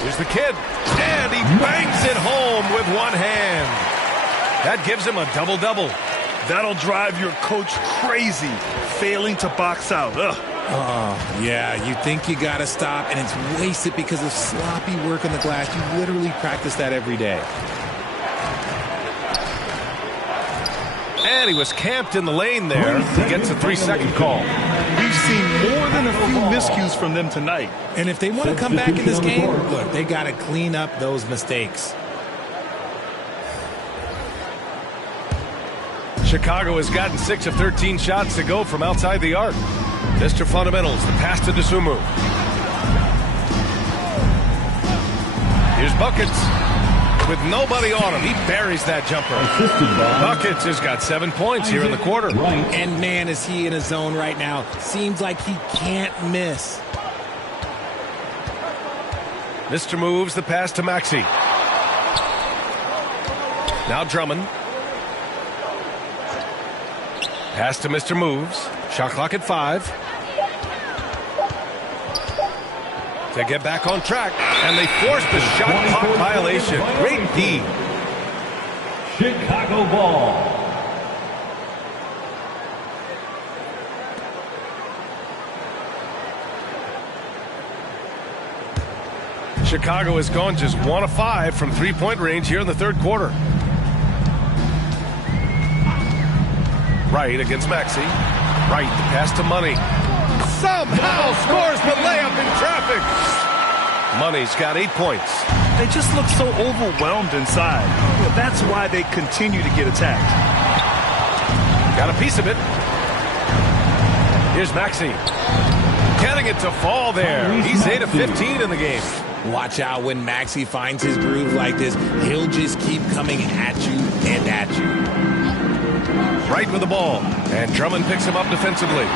Here's the kid. And he bangs it home with one hand. That gives him a double-double. That'll drive your coach crazy, failing to box out. Ugh. Yeah, you think you got to stop, and it's wasted because of sloppy work on the glass. You literally practice that every day. And he was camped in the lane there. He gets a 3-second call. We've seen more than a few miscues from them tonight. And if they want to come back in this game, look, they got to clean up those mistakes. Chicago has gotten 6 of 13 shots to go from outside the arc. Mr. Fundamentals, the pass to Dosunmu. Here's Buckets. With nobody on him, he buries that jumper. Buckets has got 7 points here in the quarter. And man, is he in a zone right now. Seems like he can't miss. Mr. moves the pass to Maxey. Now Drummond. Pass to Mr. Moves. Shot clock at 5. To get back on track, and they forced the shot clock violation. Great D. Chicago ball. Chicago has gone just 1 of 5 from three-point range here in the third quarter. Wright against Maxey. Wright, the pass to Money. Somehow scores the layup in traffic. Money's got 8 points. They just look so overwhelmed inside. That's why they continue to get attacked. Got a piece of it. Here's Maxey. Getting it to fall there. He's 8 of 15 in the game. Watch out when Maxey finds his groove like this. He'll just keep coming at you and at you. Right with the ball. And Drummond picks him up defensively.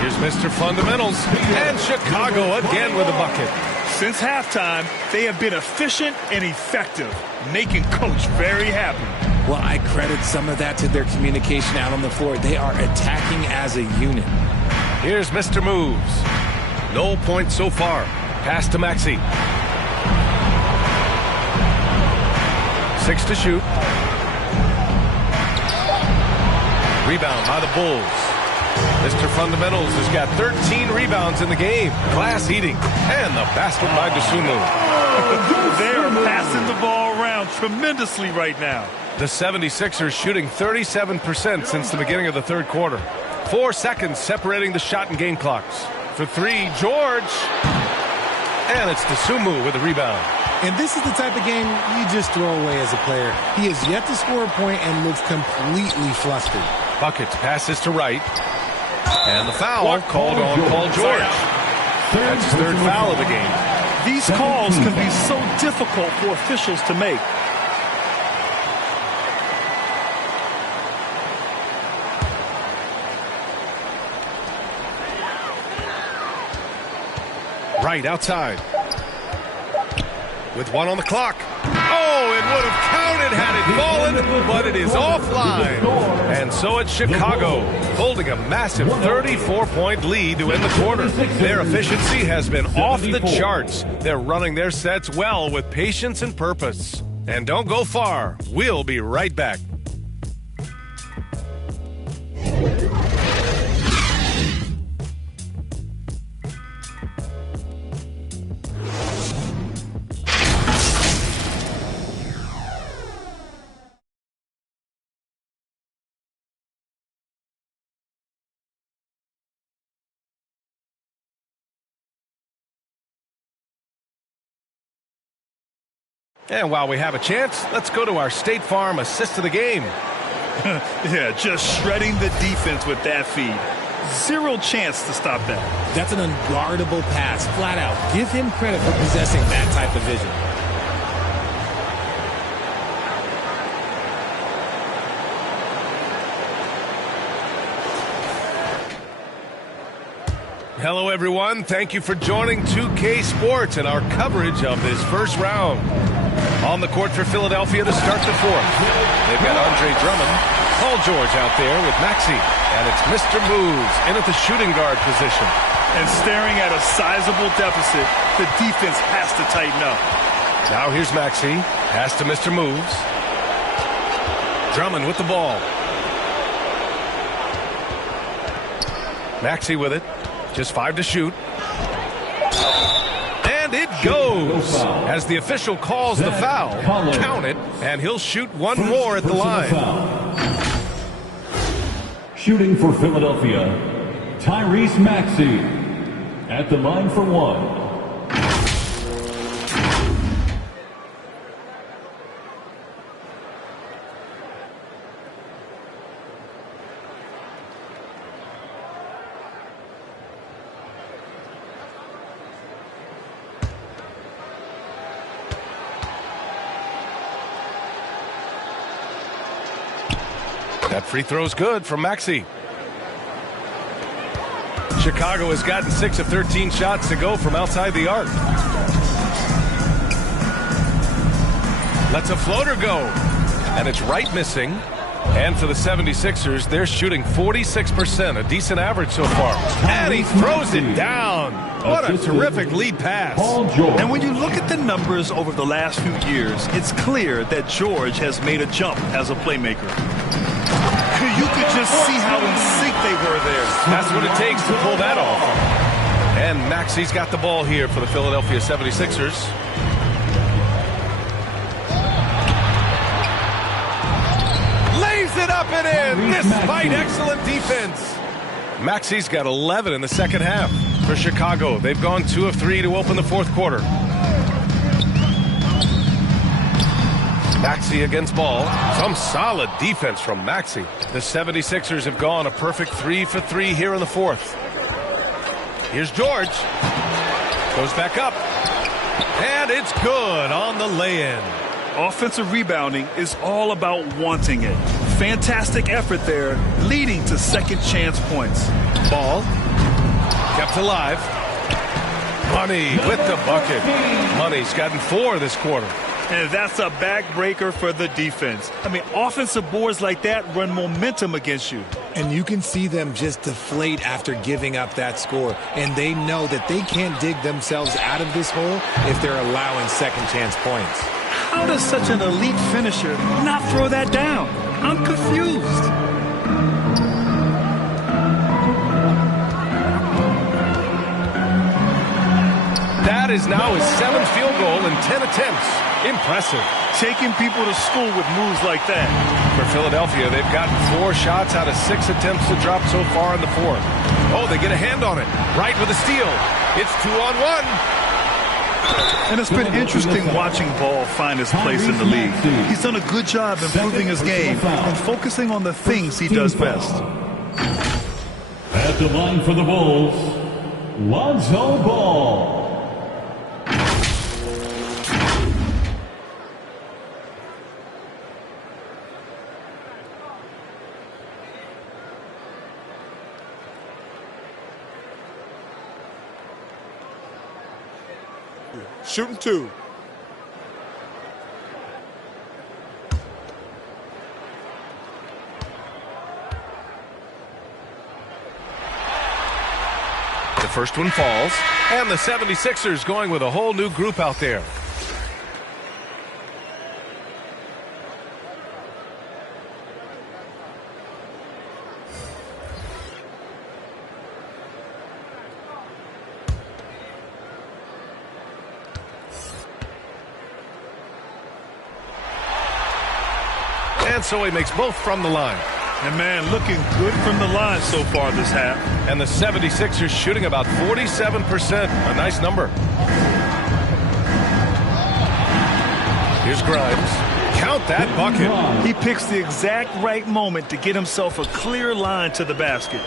Here's Mr. Fundamentals. And Chicago again with a bucket. Since halftime, they have been efficient and effective, making Coach very happy. Well, I credit some of that to their communication out on the floor. They are attacking as a unit. Here's Mr. Moves. No points so far. Pass to Maxey. 6 to shoot. Rebound by the Bulls. Mr. Fundamentals has got 13 rebounds in the game. Class eating. And the basket by Dosunmu. They are passing the ball around tremendously right now. The 76ers shooting 37% since the beginning of the third quarter. 4 seconds separating the shot and game clocks. For 3, George. And it's Dosunmu with the rebound. And this is the type of game you just throw away as a player. He has yet to score a point and looks completely flustered. Buckets passes to Wright. And the foul called on Paul George. That's his third foul of the game. These calls can be so difficult for officials to make. Right outside. With 1 on the clock. Oh, it would have counted had it fallen, but it is offline. And so it's Chicago, holding a massive 34-point lead to end the quarter. Their efficiency has been off the charts. They're running their sets well with patience and purpose. And don't go far. We'll be right back. And while we have a chance, let's go to our State Farm assist of the game. Yeah, just shredding the defense with that feed. Zero chance to stop that. That's an unguardable pass, flat out. Give him credit for possessing that type of vision. Hello, everyone. Thank you for joining 2K Sports and our coverage of this first round. On the court for Philadelphia to start the fourth. They've got Andre Drummond, Paul George out there with Maxey, and it's Mr. Moves in at the shooting guard position. And staring at a sizable deficit, the defense has to tighten up. Now here's Maxey, pass to Mr. Moves. Drummond with the ball. Maxey with it, just 5 to shoot. And it goes as the official calls the foul. Count it, and he'll shoot one more at the line. Shooting for Philadelphia, Tyrese Maxey at the line for 1. That free throw's good from Maxey. Chicago has gotten 6 of 13 shots to go from outside the arc. Lets a floater go. And it's Wright missing. And for the 76ers, they're shooting 46%, a decent average so far. And he throws it down. What a terrific lead pass. And when you look at the numbers over the last few years, it's clear that George has made a jump as a playmaker. You could just see how in sync they were there. That's what it takes to pull that off. And Maxey's got the ball here for the Philadelphia 76ers. Lays it up and in, despite excellent defense. Maxey's got 11 in the second half for Chicago. They've gone 2 of 3 to open the fourth quarter. Maxey against ball. Some solid defense from Maxey. The 76ers have gone a perfect 3 for 3 here in the fourth. Here's George. Goes back up. And it's good on the lay-in. Offensive rebounding is all about wanting it. Fantastic effort there, leading to second chance points. Ball. Kept alive. Money with the bucket. Money's gotten 4 this quarter. And that's a backbreaker for the defense. I mean, offensive boards like that run momentum against you. And you can see them just deflate after giving up that score. And they know that they can't dig themselves out of this hole if they're allowing second chance points. How does such an elite finisher not throw that down? I'm confused. That is now his 7th field goal in 10 attempts. Impressive. Taking people to school with moves like that. For Philadelphia, they've gotten 4 shots out of 6 attempts to drop so far in the 4th. Oh, they get a hand on it. Right with a steal. It's 2-on-1. And it's been interesting watching Ball find his place in the league. He's done a good job improving his game and focusing on the things he does best. At the line for the Bulls, Lonzo Ball. Shooting 2. The first one falls, and the 76ers going with a whole new group out there. And so he makes both from the line. And, man, looking good from the line so far this half. And the 76ers shooting about 47%. A nice number. Here's Grimes. Count that bucket. He picks the exact right moment to get himself a clear line to the basket.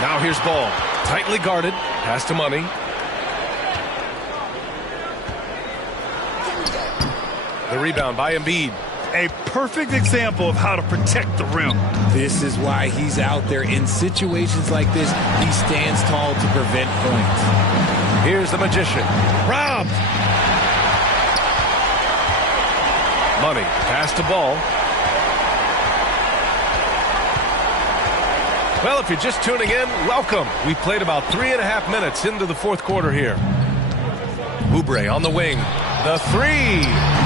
Now here's Ball. Tightly guarded. Pass to Money. The rebound by Embiid. A perfect example of how to protect the rim. This is why he's out there in situations like this. He stands tall to prevent points. Here's the Magician. Robbed. Money. Pass to Ball. Well, if you're just tuning in, welcome. We played about 3.5 minutes into the 4th quarter here. Oubre on the wing. The 3.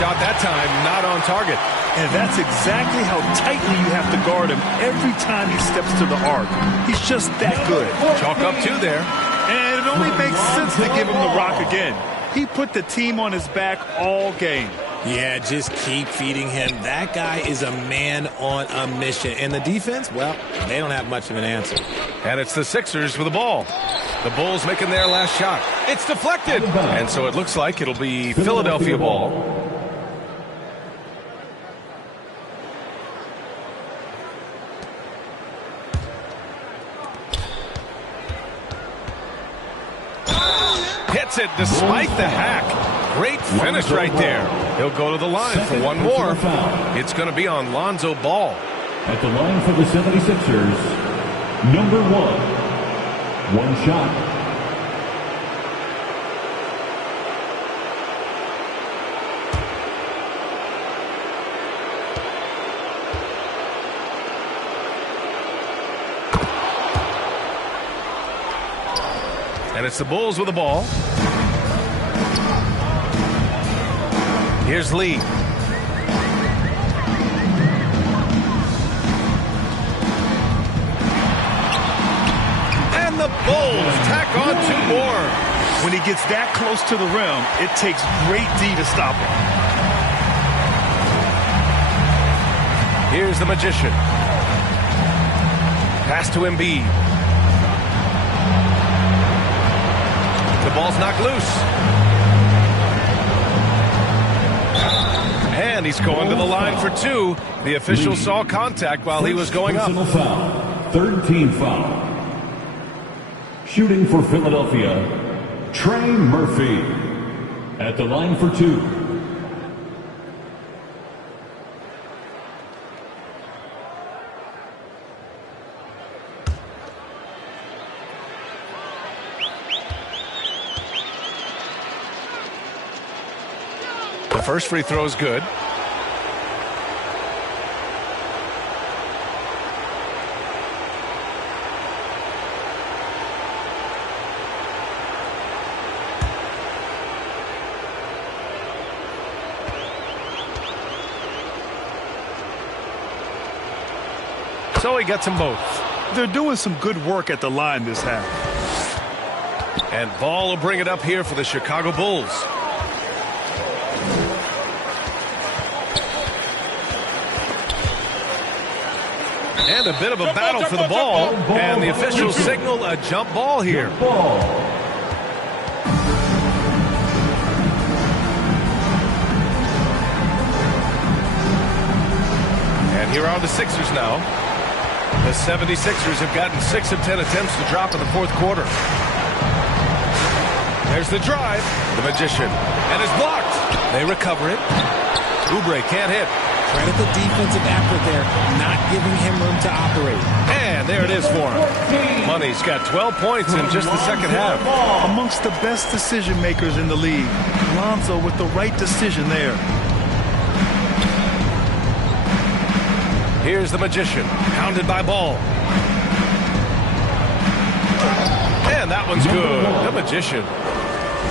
Shot that time, not on target. And that's exactly how tightly you have to guard him every time he steps to the arc. He's just that good. Chalk up 2 there. And it only makes sense to give him the rock again. He put the team on his back all game. Yeah, just keep feeding him. That guy is a man on a mission. And the defense, well, they don't have much of an answer. And it's the Sixers with the ball. The Bulls making their last shot. It's deflected. And so it looks like it'll be Philadelphia ball. Hits it despite the hack. Great finish right there. He'll go to the line for one more. It's going to be on Lonzo Ball. At the line for the 76ers, number 1. One shot. And it's the Bulls with the ball. Here's Lee. And the Bulls tack on 2 more. When he gets that close to the rim, it takes great D to stop him. Here's the Magician. Pass to Embiid. The ball's knocked loose. And he's going to the line for 2. The official saw contact while he was going up. Foul. 3rd team foul. Shooting for Philadelphia, Trey Murphy. At the line for 2. first free throw is good. So he gets them both. They're doing some good work at the line this half. And Ball will bring it up here for the Chicago Bulls. And a bit of a battle for the ball. And the officials signal a jump ball here. And here are the Sixers now. The 76ers have gotten 6 of 10 attempts to drop in the fourth quarter. There's the drive. The Magician. And it's blocked. They recover it. Oubre can't hit. Credit the defensive effort there, not giving him room to operate. And there it is for him. Money's got 12 points in just the second half. Amongst the best decision makers in the league. Lonzo with the right decision there. Here's the Magician, pounded by Ball. And that one's good. The Magician.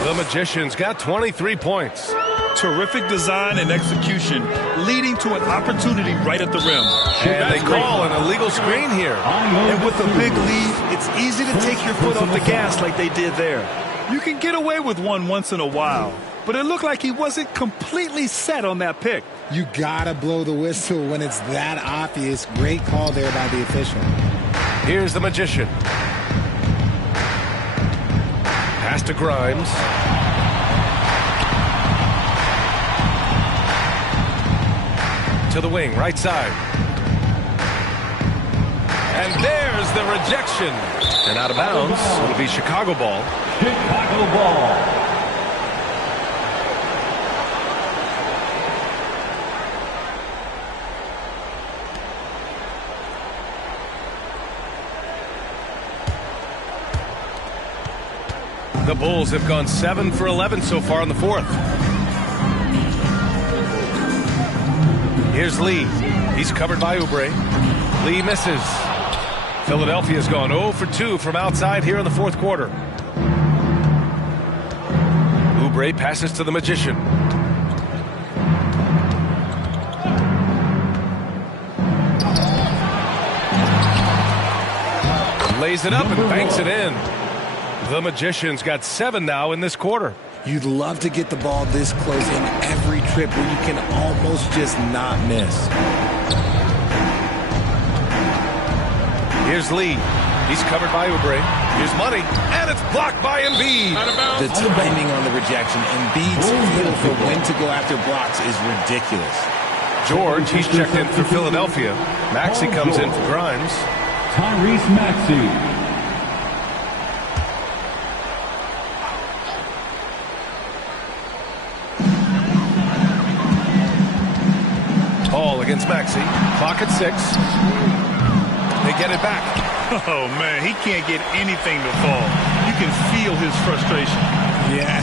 The Magician's got 23 points. Terrific design and execution, leading to an opportunity right at the rim. And they call an illegal screen here. And with a big lead, it's easy to take your foot off the gas like they did there. You can get away with one once in a while, but it looked like he wasn't completely set on that pick. You gotta blow the whistle when it's that obvious. Great call there by the official. Here's the Magician. Pass to Grimes. To the wing, right side. And there's the rejection. And out of bounds. It'll be Chicago ball. Chicago ball. The Bulls have gone 7 for 11 so far in the fourth. Here's Lee. He's covered by Oubre. Lee misses. Philadelphia's gone 0 for 2 from outside here in the fourth quarter. Oubre passes to the Magician. Lays it up and banks it in. The Magician's got 7 now in this quarter. You'd love to get the ball this close in every trip where you can almost just not miss. Here's Lee. He's covered by Oubre. Here's Money. And it's blocked by Embiid. The timing on the rejection, Embiid's feel for when to go after blocks is ridiculous. George, he's checked in for Philadelphia. Maxey comes in for Grimes. Tyrese Maxey. Ball against Maxey. Clock at 6. They get it back. Oh, man, he can't get anything to fall. You can feel his frustration. Yeah,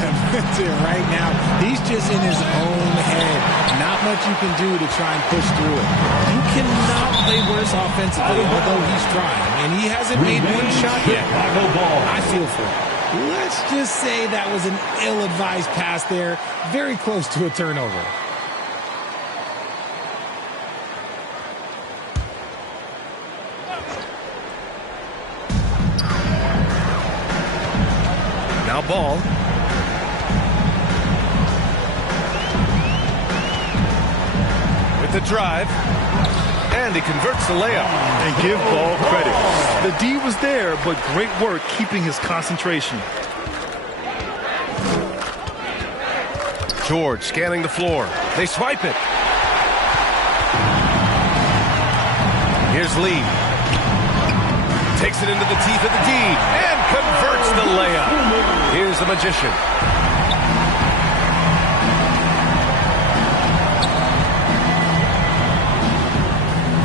right now, he's just in his own head. Not much you can do to try and push through it. You cannot play worse offensively, although he's trying. And he hasn't made one shot yet. I feel for him. Let's just say that was an ill-advised pass there. Very close to a turnover. Now Ball. With the drive. And he converts the layup. And give Ball credit. The D was there, but great work keeping his concentration. George scanning the floor. They swipe it. Here's Lee. Takes it into the teeth of the D. And converts the layup. Here's the Magician.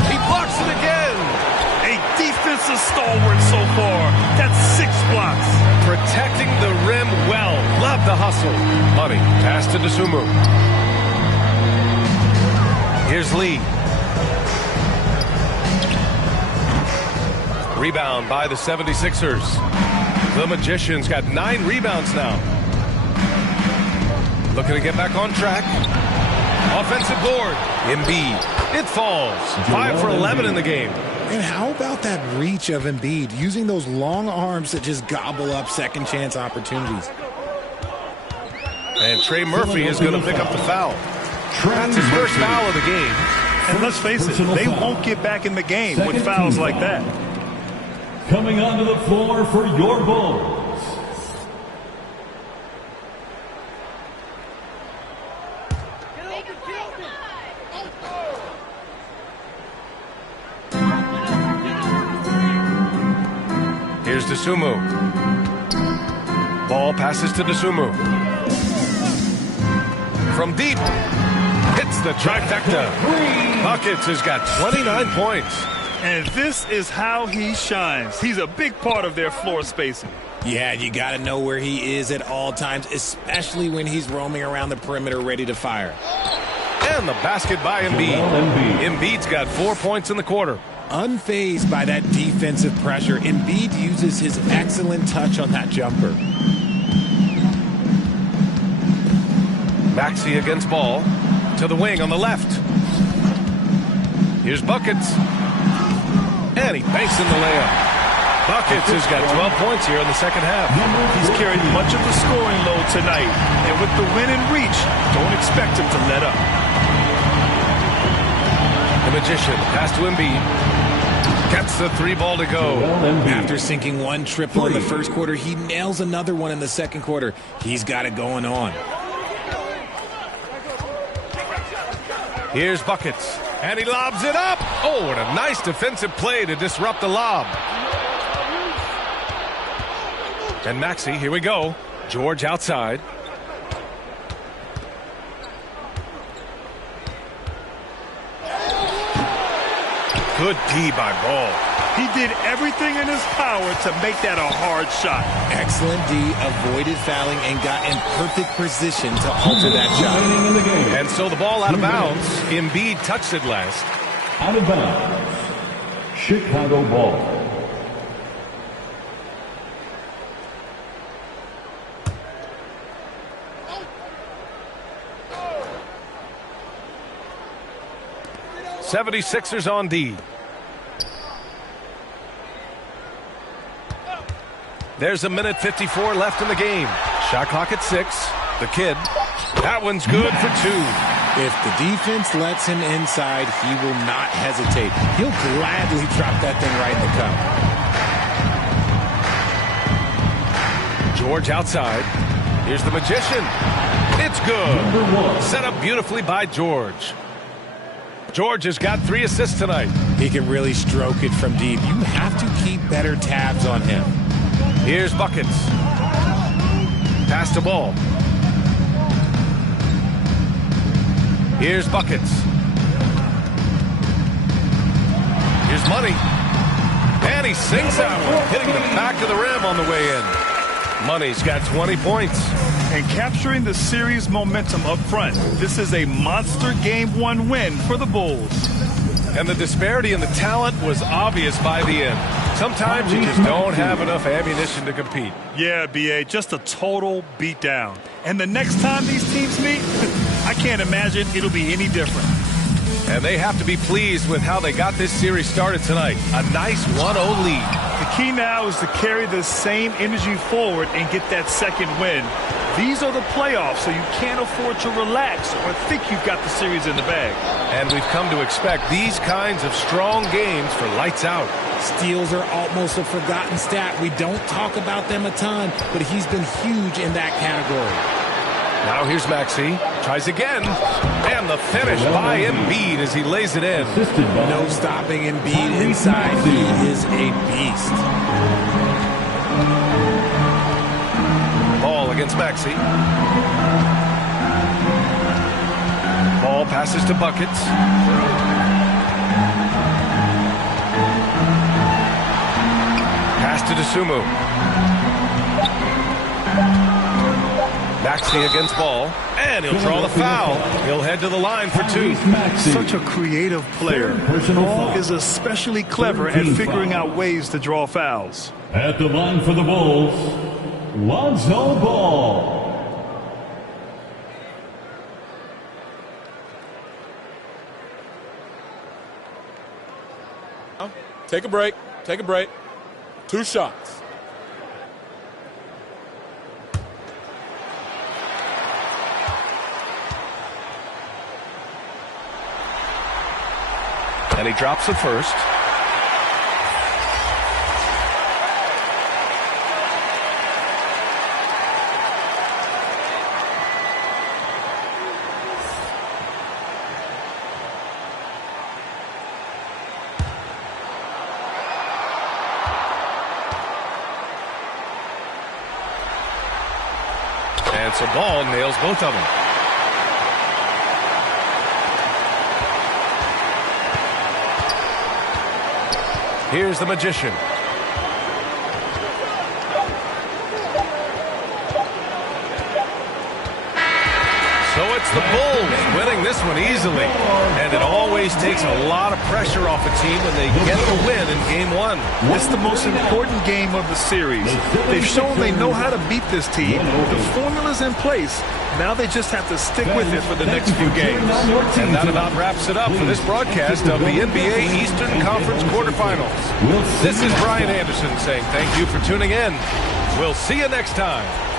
He blocks it again. A defensive stalwart so far. That's 6 blocks. Protecting the rim well. Love the hustle. Money. Pass to Dosunmu. Here's Lee. Rebound by the 76ers. The Magicians got 9 rebounds now. Looking to get back on track. Offensive board. Embiid. It falls. 5 for 11 in the game. And how about that reach of Embiid, using those long arms that just gobble up second chance opportunities. And Trey Murphy is going to pick up the foul. That's his first foul of the game. And let's face it, they won't get back in the game with fouls like that. Coming onto the floor for your Bulls. Here's Dosunmu. Ball passes to Dosunmu. From deep. Hits the trifecta. Buckets has got 29 points. And this is how he shines. He's a big part of their floor spacing. Yeah, you got to know where he is at all times, especially when he's roaming around the perimeter ready to fire. And the basket by Embiid. Embiid's got 4 points in the quarter. Unfazed by that defensive pressure, Embiid uses his excellent touch on that jumper. Maxey against Ball. To the wing on the left. Here's Buckets. And he banks in the layup. Buckets has got 12 points here in the second half. He's carried much of the scoring load tonight. And with the win and reach, don't expect him to let up. The Magician pass to Embiid. Gets the 3 ball to go. After sinking 1 triple in the first quarter, he nails another one in the second quarter. He's got it going on. Here's Buckets. And he lobs it up. Oh, and a nice defensive play to disrupt the lob. And Maxey, here we go. George outside. Good D by Ball. He did everything in his power to make that a hard shot. Excellent D, avoided fouling, and got in perfect position to alter that shot. And so the ball out of bounds. Embiid touched it last. Out of bounds. Chicago ball. '76ers on D. There's a minute 54 left in the game. Shot clock at 6. The kid. That one's good for 2. If the defense lets him inside, he will not hesitate. He'll gladly drop that thing right in the cup. George outside. Here's the Magician. It's good. Set up beautifully by George. George has got 3 assists tonight. He can really stroke it from deep. You have to keep better tabs on him. Here's Buckets. Pass to Ball. Here's Buckets. Here's Money. And he sinks that one, hitting the back of the rim on the way in. Money's got 20 points. And capturing the series momentum up front. This is a monster Game 1 win for the Bulls. And the disparity in the talent was obvious by the end. Sometimes you just don't have enough ammunition to compete. Yeah, B.A., just a total beatdown. And the next time these teams meet, I can't imagine it'll be any different. And they have to be pleased with how they got this series started tonight. A nice 1-0 lead. The key now is to carry the same energy forward and get that second win. These are the playoffs, so you can't afford to relax or think you've got the series in the bag. And we've come to expect these kinds of strong games for lights out. Steals are almost a forgotten stat. We don't talk about them a ton, but he's been huge in that category. Now here's Maxey. Tries again. And the finish by Embiid as he lays it in. No stopping Embiid inside. He is a beast. Ball against Maxey. Ball passes to Buckets. Pass to Dosunmu. Maxey against Ball, and he'll draw the foul. He'll head to the line for 2. Such a creative player. Ball is especially clever at figuring out ways to draw fouls. At the line for the Bulls, Lonzo Ball. Take a break. Take a break. 2 shots. And he drops it first. And so Ball nails both of them. Here's the Magician. So it's the Bulls winning this one easily. And it always takes a lot of pressure off a team when they get the win in Game 1. It's the most important game of the series. They've shown they know how to beat this team. The formula's in place. Now they just have to stick with it for the next few games. And that about wraps it up for this broadcast of the NBA Eastern Conference quarterfinals. This is Brian Anderson saying thank you for tuning in. We'll see you next time.